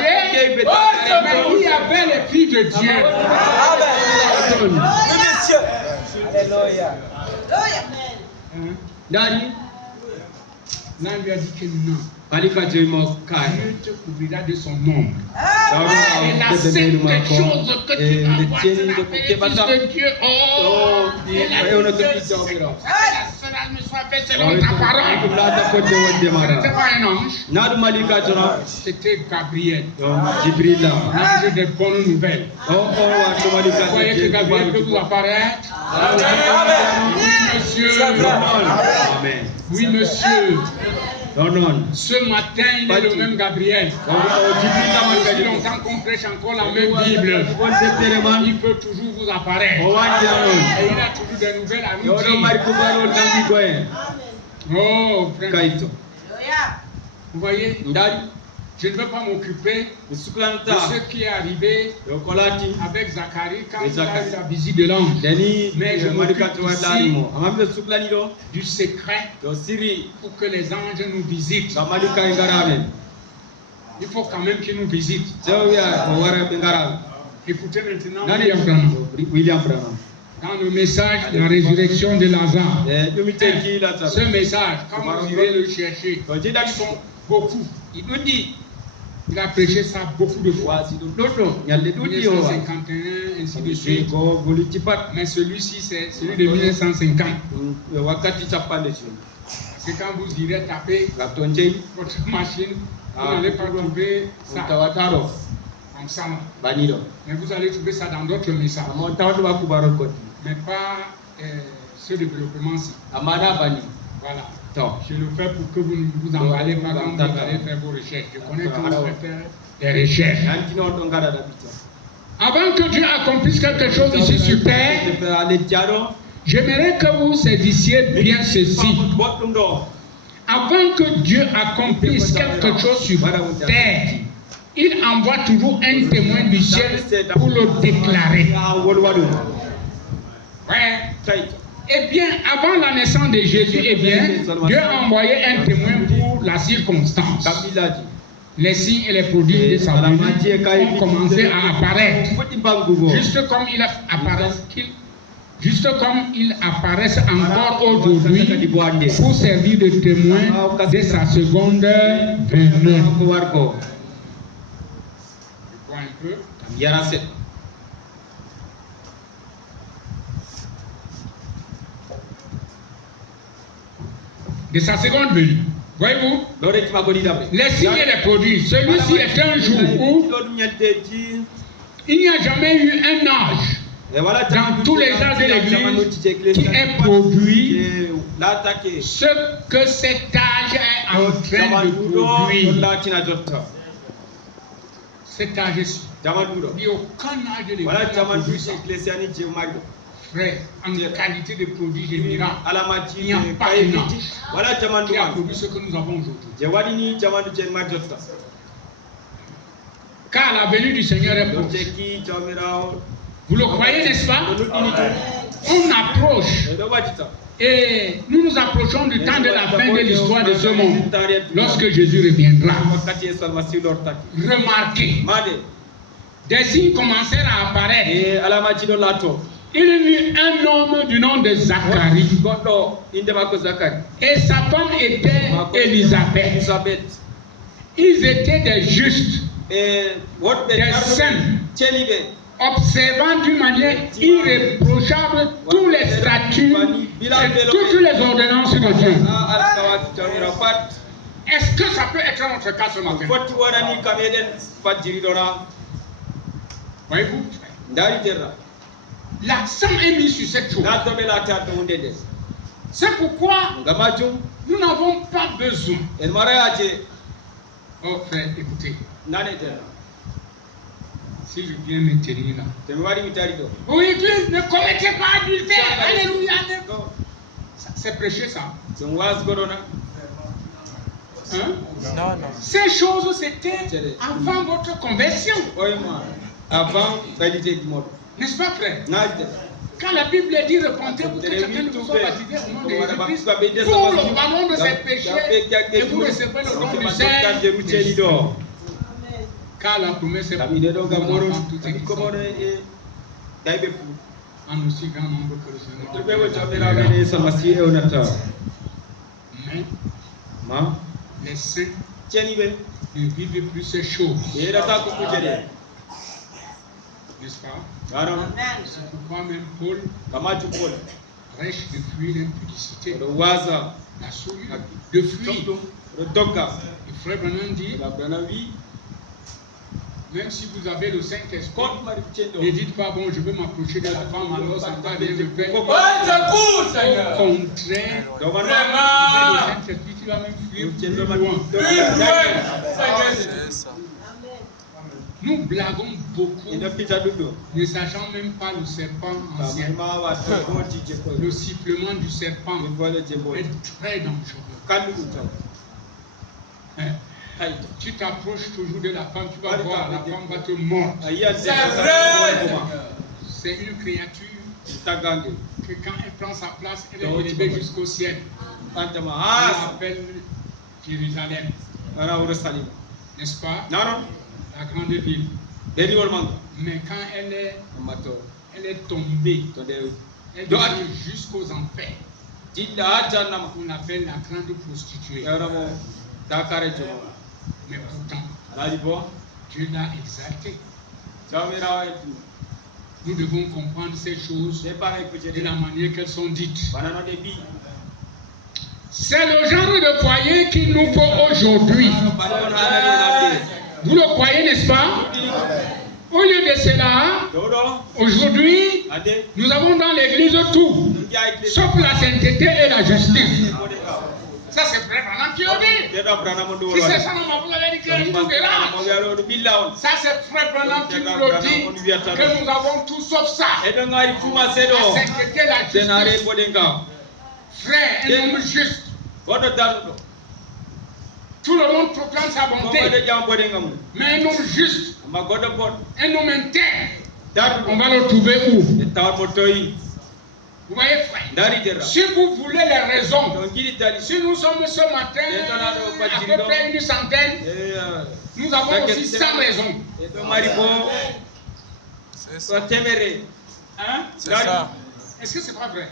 mais il y avait les filles de Dieu. Amen. Oui, monsieur. Alléluia. Là, lui a dit que non. Dieu te couvrira de son ombre. Et la sainte chose que tu vas voir, c'est la bénédiction de Dieu. Oh, et la cela me soit fait selon ta parole. C'était pas un ange. C'était Gabriel. L'ange des bonnes nouvelles. Vous voyez que Gabriel peut vous apparaître. Oui, monsieur. Oui, monsieur. Ce matin, il est le même Gabriel. Aussi longtemps qu'on prêche encore la même Bible, il peut toujours vous apparaître. Et il a toujours des nouvelles à nous dire. Oh, frère. Vous voyez, je ne veux pas m'occuper de ce qui est arrivé avec Zacharie quand il a eu la visite de l'ange. Mais je m'occupe ici du secret pour que les anges nous visitent. Il faut quand même qu'ils nous visitent. Écoutez maintenant William Branham. Dans le message de la résurrection de Lazare. Ce message, quand vous irez le chercher, ils sont beaucoup. Il a prêché ça beaucoup de fois. 1951, ainsi de suite. Mais celui-ci, c'est celui de 1950. C'est quand vous irez taper votre machine, vous n'allez pas trouver ça comme ça. Mais vous allez trouver ça dans d'autres messages. Mais pas ce développement-ci. Voilà. Je le fais pour que vous ne vous emballez pas quand vous allez faire vos recherches. Je connais que vous faites des recherches. Avant que Dieu accomplisse quelque chose ici sur terre, j'aimerais que vous saisissiez bien ceci. Avant que Dieu accomplisse quelque chose sur terre, il envoie toujours un témoin du ciel pour le déclarer. Ouais. Eh bien, avant la naissance de Jésus, Dieu a envoyé un témoin pour la circonstance. Les signes et les prodiges de sa venue ont commencé à apparaître. Juste comme ils apparaissent encore aujourd'hui pour servir de témoin de sa seconde venue. De sa seconde venue. Voyez-vous? Les signes et les produits. Celui-ci est un jour où il n'y a jamais eu un âge dans tous les âges de l'Église qui ait produit ce que cet âge est en train de produire. Cet âge-ci. Il n'y a aucun âge de l'Église qui a produit ça. Frère, en qualité de produit général, il n'y a pas un âge qui a produit ce que nous avons aujourd'hui. Car la venue du Seigneur est proche. Vous le croyez, n'est-ce pas? On approche. Et nous nous approchons du temps de la fin de l'histoire de ce monde, lorsque Jésus reviendra. Remarquez, des signes commencèrent à apparaître. Il y eut un homme du nom de Zacharie. Et sa femme était Élisabeth. Ils étaient des justes, des saints, observant d'une manière irréprochable tous les statuts et toutes les ordonnances de Dieu. Est-ce que ça peut être notre cas ce matin? Voyez-vous? L'accent est mis sur cette chose. C'est pourquoi nous n'avons pas besoin. Oh frère, écoutez. Si je viens me tenir là. Oui, Église, ne commettez pas adultère. Alléluia. C'est prêché ça. Hein? Non. Ces choses, c'était avant votre conversion. Avant n'est-ce pas, frère? Quand la Bible dit repentez-vous que chacun de vous soit baptisé au nom de Jésus-Christ pour le pardon de ses péchés et vous recevez le don du Saint-Esprit. Car la promesse est pour nous tous et en aussi grand nombre que le Mais les saints ne vivent plus ces choses. N'est-ce pas? C'est pourquoi même Paul prêche de fuir l'impudicité, la souillure, de fuir. Le frère Branham dit, même si vous avez le Saint-Esprit, ne dites pas, bon, je veux m'approcher de la femme, alors ça va bien me faire. Au contraire, le Saint-Esprit, tu vas même fuir plus loin. Nous blaguons beaucoup, ne sachant même pas le serpent ancien. Le sifflement du serpent est très dangereux. Tu t'approches toujours de la femme, tu vas voir, la femme va te mordre. C'est vrai. C'est une créature que quand elle prend sa place, elle est élevée jusqu'au ciel. On l'appelle Jérusalem. N'est-ce pas? La grande ville. Mais quand elle est tombée, elle descend jusqu'aux enfers. On l'appelle la grande prostituée. Mais pourtant, Dieu l'a exaltée. Nous devons comprendre ces choses de la manière qu'elles sont dites. C'est le genre de foyer qu'il nous faut aujourd'hui. Vous le croyez, n'est-ce pas? Au lieu de cela, aujourd'hui, nous avons dans l'église tout, sauf la sainteté et la justice. Ça, c'est Frère Branham qui le dit. Si c'est ça, vous avez dit que nous dérange. Ça, c'est Frère Branham qui nous le dit, que nous avons tout sauf ça. La sainteté et la justice. Frère, un homme juste. Tout le monde proclame sa bonté. Mais un homme juste, un homme intègre, on va le trouver où? Vous voyez, frère, si vous voulez les raisons, si nous sommes ce matin à peu près une centaine, nous avons aussi 100 raisons. C'est ça. Hein? C'est ça. Est-ce que c'est pas vrai?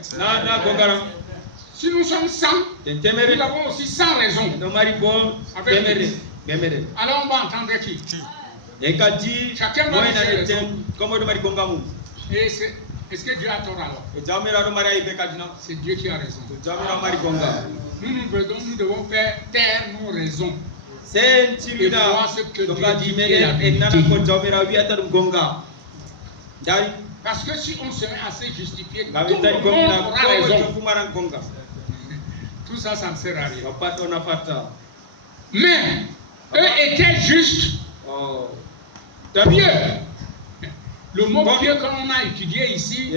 Si nous sommes 100, nous avons aussi 100 raisons. Alors on va entendre qui? Chacun va dire les raisons. Et est-ce que Dieu a tort alors? C'est Dieu qui a raison. Nous devons faire taire nos raisons. Et voir ce que Dieu dit est la vérité. Parce que si on se met à se justifier, tout le monde aura raison. Tout ça, ça ne sert à rien. Mais eux étaient justes. Pieux. Le mot pieux, quand on a étudié ici,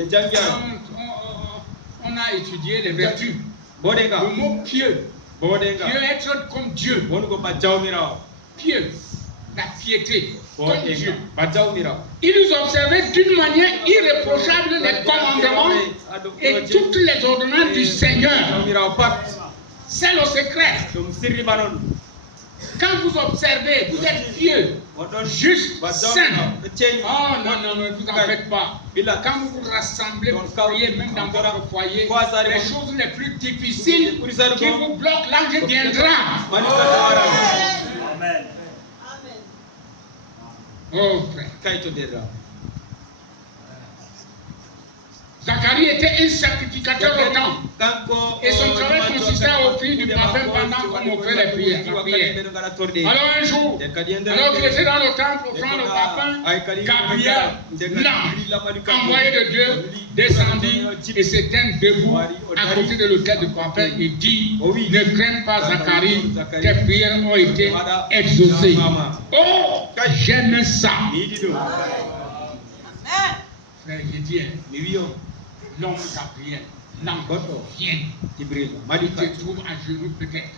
on a étudié les vertus. Le mot pieux. Pieux, être comme Dieu. Pieux. La piété. Comme Dieu. Ils observaient d'une manière irréprochable les commandements et toutes les ordonnances du Seigneur. C'est le secret. Quand vous observez, vous êtes pieux, juste, saint. Oh non, ne vous en faites pas. Quand vous vous rassemblez, vous croyez même dans votre foyer, les choses les plus difficiles qui vous bloquent, l'ange viendra. Amen. Oh frère. Zacharie était un sacrificateur au temple. Et son travail consistait à offrir du parfum pendant qu'on offrait les prières. Alors un jour, alors qu'il était dans le temple offrant le parfum, Gabriel, l'ange envoyé de Dieu, descendit et s'éteint debout à côté de l'autel du parfum et dit: ne crains pas, Zacharie, tes prières ont été exaucées. Oh, j'aime ça. Frère, j'ai dit, l'homme Gabriel, l'ange vient, il te trouve à genoux peut-être,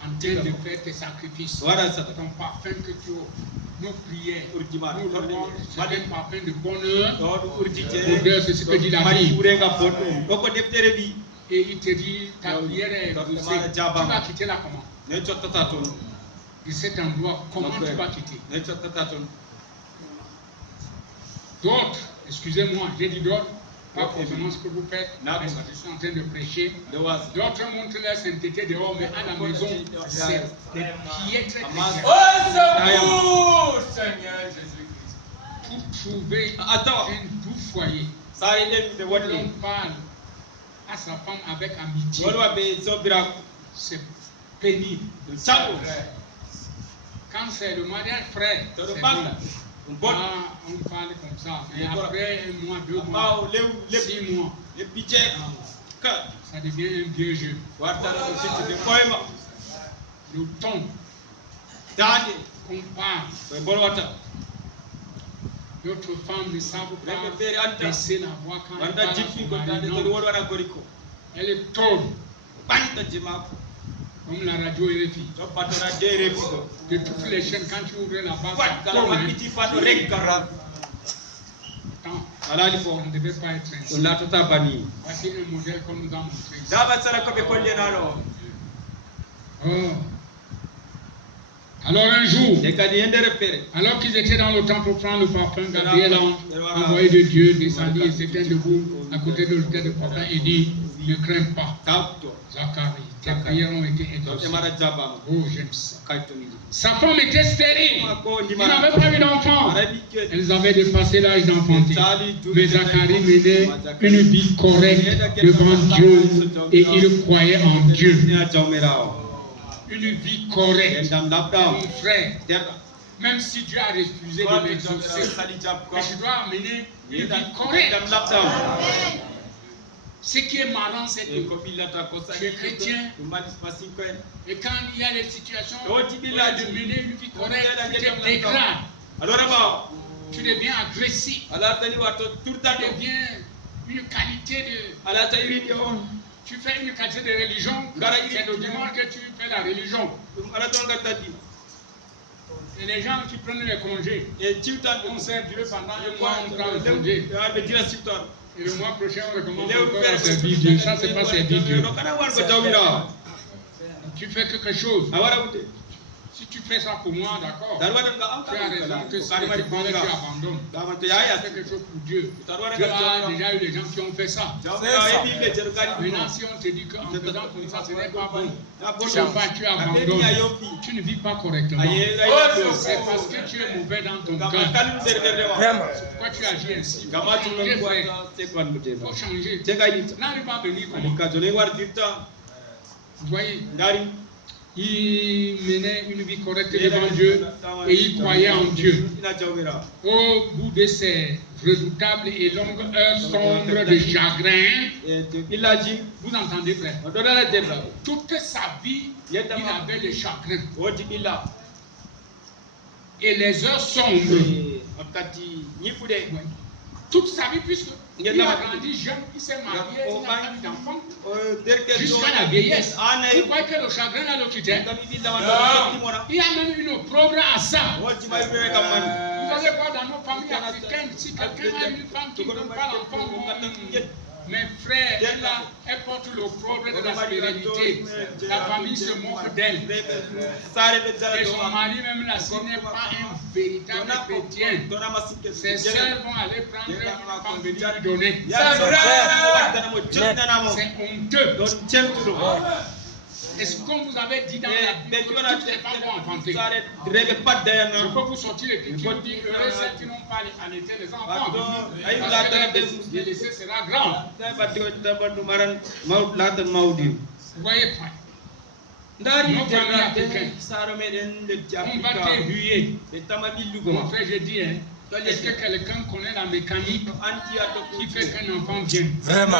en train de faire tes sacrifices, ton parfum que tu as, nos prières, nos louanges, c'est un parfum de bonheur, odeur, c'est ce que dit la Bible. Et il te dit, ta prière est exaucée, tu vas quitter là comment? De cet endroit, comment tu vas quitter? D'autres, excusez-moi, j'ai dit d'autres, pas forcément ce que vous faites, mais je suis en train de prêcher. D'autres montrent la sainteté dehors, mais à la maison, c'est des piètres chrétiens. Oh, Seigneur Jésus-Christ. Pour trouver un doux foyer, on parle à sa femme avec amitié. C'est pénible. Quand c'est le mariage, frère, c'est bon. On parle comme ça, mais après un mois, 2 mois, 6 mois, ça devient un vieux jeu. Le ton qu'on parle. D'autres femmes ne savent pas baisser la voix quand elles parlent à son mari. Non. Elle est tôle. Comme la radio RFI. De toutes les chaînes, quand tu ouvres la base, ça tourne. On ne devait pas être ainsi. Voici un modèle qu'on nous a montré. Oh. Alors un jour, alors qu'ils étaient dans le temple pour prendre le parfum, Gabriel, envoyé de Dieu, descendit et s'était debout à côté de l'autel de parfum et dit, ne crains pas, Zacharie, tes prières ont été exaucées. Oh, j'aime ça. Sa femme était stérile, il n'avait pas eu d'enfant. Elles avaient dépassé l'âge d'enfanter. Mais Zacharie menait une vie correcte devant Dieu et il croyait en Dieu. Une vie correcte, mon frère. Même si Dieu a refusé de m'exaucer, mais je dois amener une vie correcte. Ce qui est marrant, c'est que tu es chrétien, et quand il y a des situations où tu dois mener une vie correcte, tu te dégrades. Tu deviens agressif. Tu deviens une qualité de... Tu fais une qualité de religion, c'est le dimanche que tu fais la religion. Et les gens qui prennent les congés, on sert Dieu pendant un mois, on prend le congé. Et le mois prochain, on recommence encore à servir Dieu. Ça, c'est pas servir Dieu. Tu fais quelque chose. Si tu fais ça pour moi, d'accord, tu as raison que si tu abandonnes. Tu fais quelque chose pour Dieu. Dieu a déjà eu des gens qui ont fait ça. Maintenant, si on te dit qu'en faisant comme ça, ce n'est pas bon, tu abandonnes, tu ne vis pas correctement. C'est parce que tu es mauvais dans ton cœur. C'est pourquoi tu agis ainsi. Il faut changer. N'arrive pas à venir comme vous voyez, il menait une vie correcte devant Dieu et il croyait en Dieu. Au bout de ces redoutables et longues heures sombres de chagrin, vous entendez, frère, toute sa vie, il avait le chagrin. Et les heures sombres, toute sa vie, puisque il a grandi jeune, il s'est marié, il n'a pas eu d'enfant, jusqu'à la vieillesse. Vous voyez que le chagrin là, le tuteur, il y a même une opprobre à ça. Vous allez voir dans nos familles africaines, si quelqu'un a une femme qui ne veut pas l'enfant, mes frères, elle porte l'opprobre de la stérilité. La famille se moque d'elle. Et son mari, même là, s'il n'est pas un véritable chrétien, ses sœurs vont aller prendre une femme venir lui donner. C'est honteux. Est-ce qu'on vous avait dit dans la Bible que toutes les femmes vont enfanter? Je peux vous sortir l'écriture qui dit heureux celles qui n'ont pas allaité les enfants. Parce que le décès sera grand. Vous voyez pas? Nos familles africaines, on va te huer. Mon frère, je dis, hein, est-ce que quelqu'un connaît la mécanique qui fait qu'un enfant vienne? Vraiment.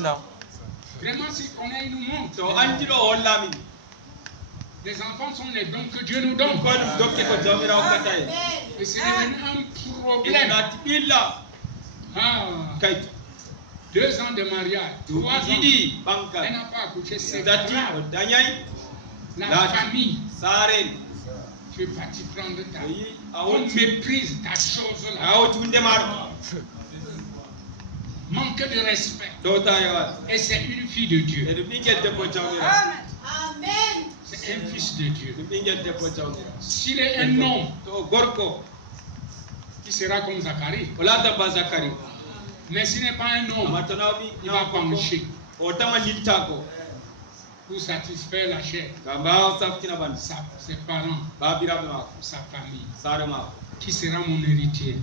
Non. Vraiment, si on est, il nous montre. Les enfants sont les dons que Dieu nous donne. Et c'est devenu un problème. 2 ans de mariage, 3 ans. Elle n'a pas accouché, c'est grave. La famille. Tu es parti prendre ta vie. On méprise ta chose là. Manque de respect. Et c'est une fille de Dieu. Amen. C'est un fils de Dieu. S'il est un homme, qui sera comme Zacharie. Mais s'il n'est pas un homme, il va pencher pour satisfaire la chair, ses parents, sa famille. Qui sera mon héritier?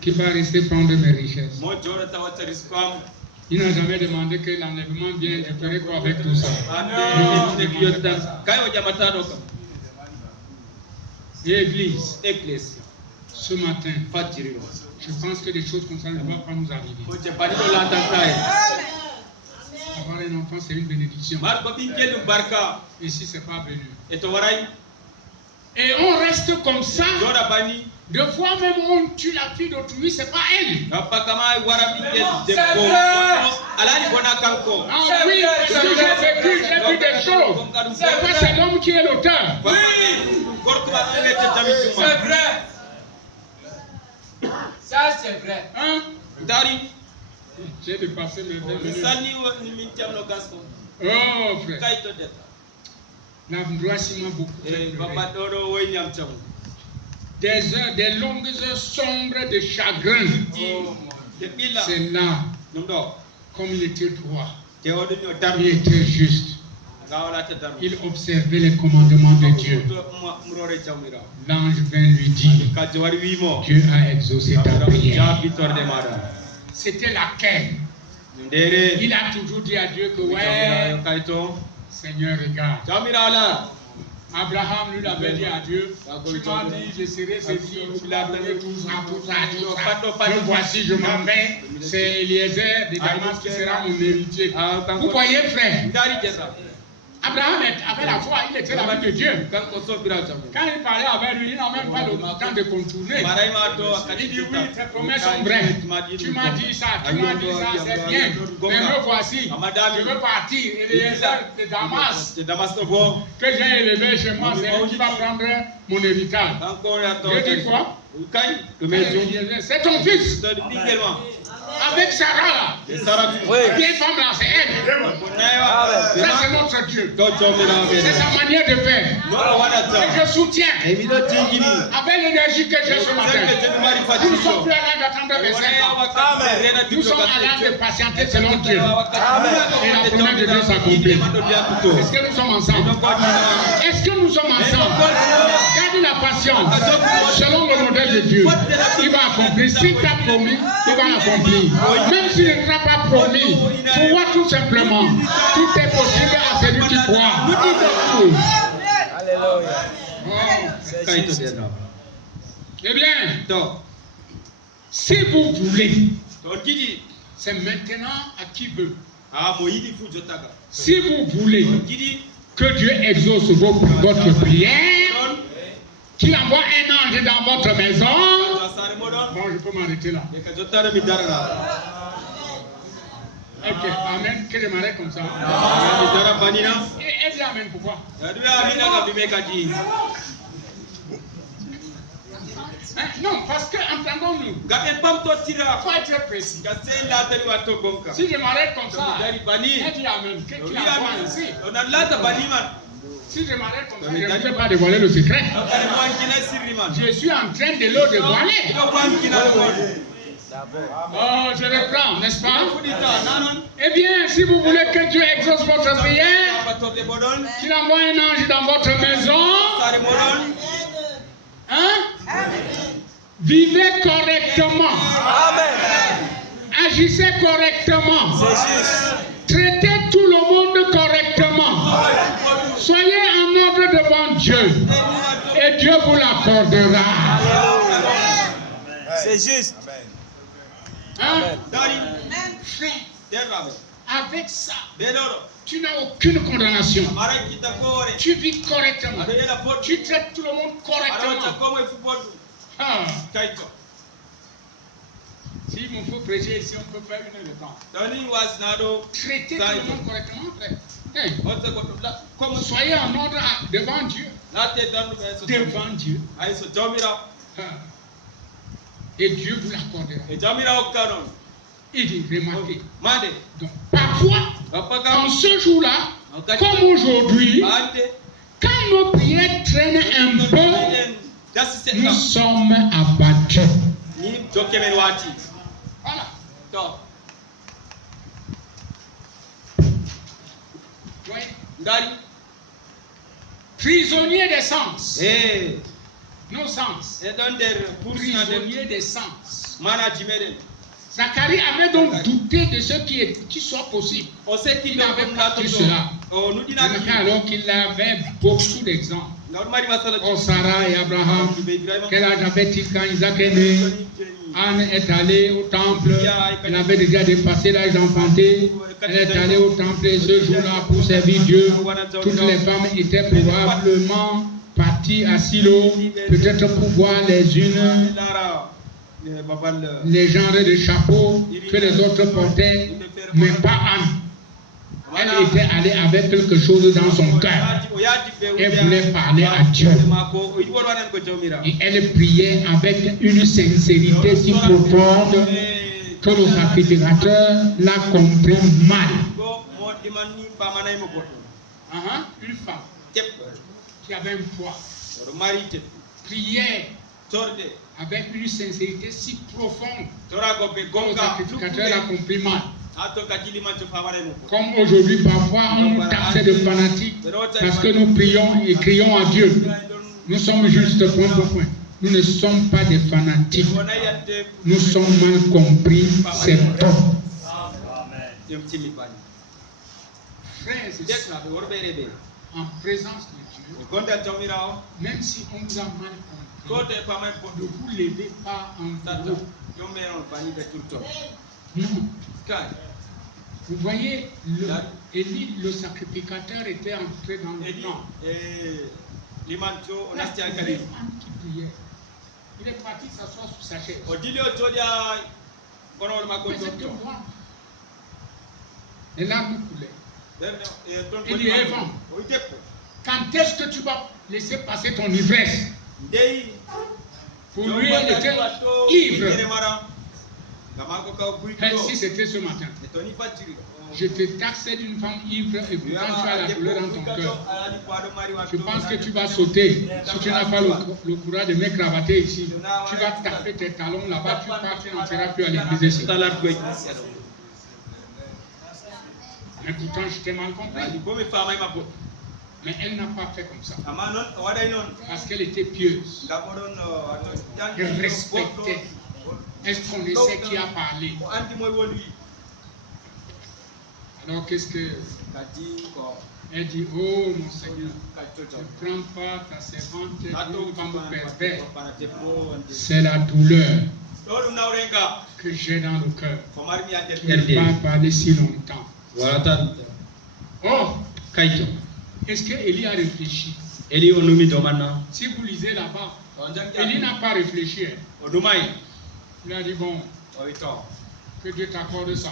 Qui va rester prendre mes richesses? Il n'a jamais demandé que l'enlèvement vienne. Je ferai quoi avec tout ça? Église, ce matin, je pense que des choses comme ça ne doivent pas nous arriver. Avoir un enfant, c'est une bénédiction. Et si ce n'est pas béni. Et on reste comme ça. Deux fois même on tue la fille d'autrui, c'est pas elle. C'est vrai. Ah oui, parce que j'ai vécu des choses. C'est pas c'est l'homme qui est l'auteur. Oui. C'est vrai. Ça c'est vrai. Hein? J'ai dépassé mes 20 minutes. Oh frère. L'angoisse m'a beaucoup fait pleurer. Des heures, des longues heures sombres de chagrin. C'est là, comme il était droit, il était juste. Il observait les commandements de Dieu. L'ange vint lui dire, Dieu a exaucé ta prière. C'était laquelle? Il a toujours dit à Dieu que ouais, Seigneur, regarde. Abraham lui avait dit à Dieu, tu m'as dit, je serai ceci, tu l'as donné tout ça. Donc voici, je m'en vais, c'est Eliezer de Damas qui sera mon héritier. Vous voyez, frère, Abraham avait la foi, il était l'ami de Dieu. Quand il parlait avec lui, il n'a même pas le temps de contourner. Il dit oui, tes promesses sont vraies. Tu m'as dit ça, c'est bien. Mais me voici, je veux partir. Eliezer de Damas, que j'ai élevé chez moi, c'est lui qui va prendre mon héritage. Je dis quoi? C'est ton fils. Avec Sarah là. Vieille femme là, c'est elle. Ça c'est notre Dieu. C'est sa manière de faire. Et je soutiens. Avec l'énergie que j'ai ce matin. Nous ne sommes plus à l'âge d'attendre 25 ans. Nous sommes à l'âge de patienter selon Dieu. Et la promesse de Dieu s'accomplit. Est-ce que nous sommes ensemble? Est-ce que nous sommes ensemble? Gardez la patience. Selon le modèle de Dieu, il va accomplir. S'il t'a promis, il va l'accomplir. Même s'il ne t'a pas promis, crois tout simplement. Tout est possible à celui qui croit. Alléluia. Eh bien, si vous voulez, c'est maintenant à qui veut. Si vous voulez que Dieu exauce votre prière, qu'il envoie un ange dans votre maison. Bon, je peux m'arrêter là. Ok, amen. Que je m'arrête comme ça. Et dis amen, pourquoi? Non, parce que entendons-nous. Il faut être précis. Si je m'arrête comme ça, et dis amen. Qu'est-ce qu'il y a ici? Si je m'arrête comme ça, je ne peux pas dévoiler le secret. Je suis en train de le dévoiler. Oh, je reprends, n'est-ce pas? Eh bien, si vous voulez que Dieu exauce votre prière, qu'il envoie un ange dans votre maison, hein? Vivez correctement. Agissez correctement. Traitez tout le monde correctement. Soyez en ordre devant Dieu et Dieu vous l'accordera. C'est juste. Hein? Avec ça, tu n'as aucune condamnation. Tu vis correctement. Tu traites tout le monde correctement. Ah. S'il me faut prêcher ici, on peut faire une heure de temps. Traitez tout le monde correctement, frère. Hey. Soyez en ordre devant Dieu. Devant Dieu. Ah. Et Dieu vous l'accordera. Il dit, remarquez. Donc, parfois, en ce jour-là, comme aujourd'hui, quand nos prières traînent un peu, nous sommes abattus. Voilà. Oui. Prisonnier des sens. Nos sens. Prisonnier des sens. Zacharie avait donc douté de ce qui soit possible. Il n'avait pas tout cela. Alors qu'il avait beaucoup d'exemples. Oh Sarah et Abraham, quel âge avait-il quand Isaac est né? Anne est allée au temple, elle avait déjà dépassé l'âge d'enfanter, elle est allée au temple et ce jour-là pour servir Dieu. Toutes les femmes étaient probablement parties à Silo, peut-être pour voir les unes les genres de chapeaux que les autres portaient, mais pas Anne. Elle était allée avec quelque chose dans son cœur. Elle voulait parler à Dieu. Et elle priait avec une sincérité si profonde que le sacrificateur l'a compris mal. Une femme qui avait un poids priait avec une sincérité si profonde que le sacrificateur l'a compris mal. Comme aujourd'hui, parfois, on nous taxe de fanatiques parce que nous prions et crions à Dieu. Nous sommes juste point pour point. Nous ne sommes pas des fanatiques. Nous sommes mal compris. C'est tout. Frères et sœurs, en présence de Dieu, même si on vous a mal compris, ne vous levez pas en haut. Non. Vous voyez, Élie, le sacrificateur, était entré dans le camp. Il est parti s'asseoir sur sa chaise. Les larmes coulaient. Il dit, Evan, quand est-ce que tu vas laisser passer ton ivresse? Pour lui, il était ivre. Si c'était ce matin, je te taxais d'une femme ivre et pourtant tu as la douleur dans ton cœur. Je pense que tu vas sauter. Si tu n'as pas le courage de me cravater ici, tu vas taper tes talons là-bas, tu n'entreras plus à l'église ici. Mais pourtant, je t'ai mal compris. Mais elle n'a pas fait comme ça. Parce qu'elle était pieuse. Elle respectait. Elle connaissait qui a parlé. Alors qu'est-ce que elle dit? Oh mon Seigneur, ne prends pas ta servante une femme perverse. C'est la douleur que j'ai dans le cœur. Elle n'a pas parlé si longtemps. Oh, est-ce que Élie a réfléchi? Si vous lisez là-bas, Élie n'a pas réfléchi. Il a dit bon, que Dieu t'accorde ça.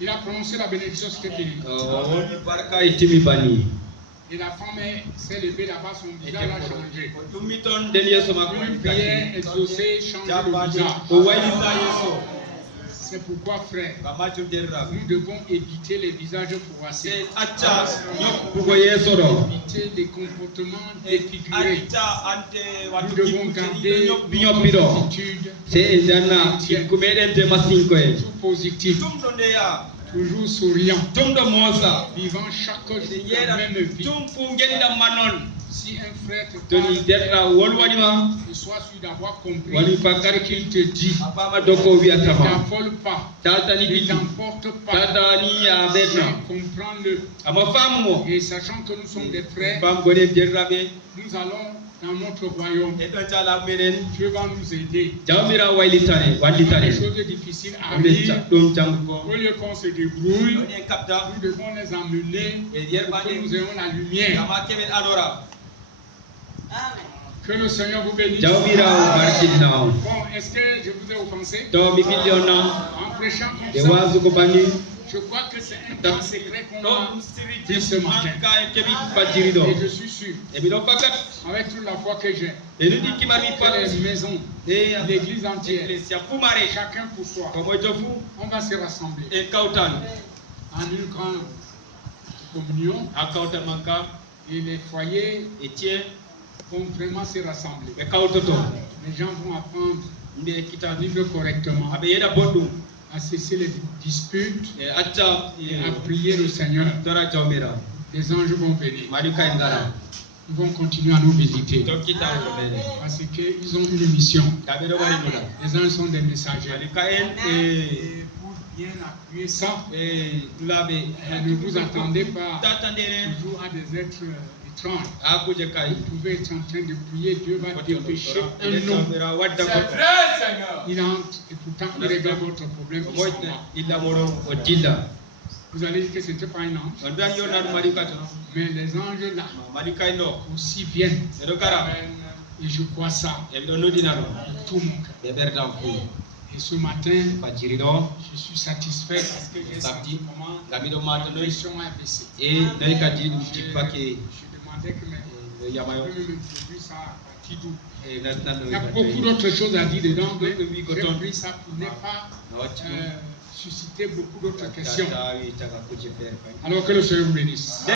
Il a prononcé la bénédiction, c'était fini. Et la femme s'est levée là-bas, son visage a changé. Une prière exaucée change le visage. C'est pourquoi, frère, nous devons éviter les visages froissés, éviter les comportements défigurés. Nous devons garder une attitude toujours positive, toujours souriant, vivant chaque jour la même vie. Si un frère te parle, sois sûr d'avoir compris ce qu'il te dit. Ne t'affole pas, ne t'emporte pas, comprends-le. Et sachant que nous sommes des frères, nous allons dans notre royaume. Dieu va nous aider. Les choses difficiles arrivent. Au lieu qu'on se débrouille, nous devons les emmener pour que nous ayons la lumière. Que le Seigneur vous bénisse. Bon, est-ce que je vous ai offensé? En prêchant comme ça, je crois que c'est un temps secret qu'on a dit ce matin. Et je suis sûr, avec toute la foi que j'ai, que les maisons, l'église entière, chacun pour soi, on va se rassembler en une grande communion. Et les foyers vont vraiment se rassembler. Les gens vont apprendre à vivre correctement, à cesser les disputes et à prier le Seigneur. Les anges vont venir. Ils vont continuer à nous visiter parce qu'ils ont une mission. Les anges sont des messagers. Et bien appuyer ça. Ne vous attendez pas toujours à des êtres étranges. Vous pouvez être en train de prier, Dieu va dépêcher un nom. C'est vrai, Seigneur. Il entre et pourtant il règle votre problème. Vous allez dire que ce n'était pas un ange. Mais les anges là aussi viennent. Et je crois ça. Tout mon cœur. Et ce matin, je suis satisfait parce que j'ai senti comment la pression a baissé. Je demandais que mes m'introduisent ça à Kidou. Il y a beaucoup d'autres choses à dire dedans, mais j'ai pris ça pour ne pas susciter beaucoup d'autres questions. Alors que le Seigneur vous bénisse.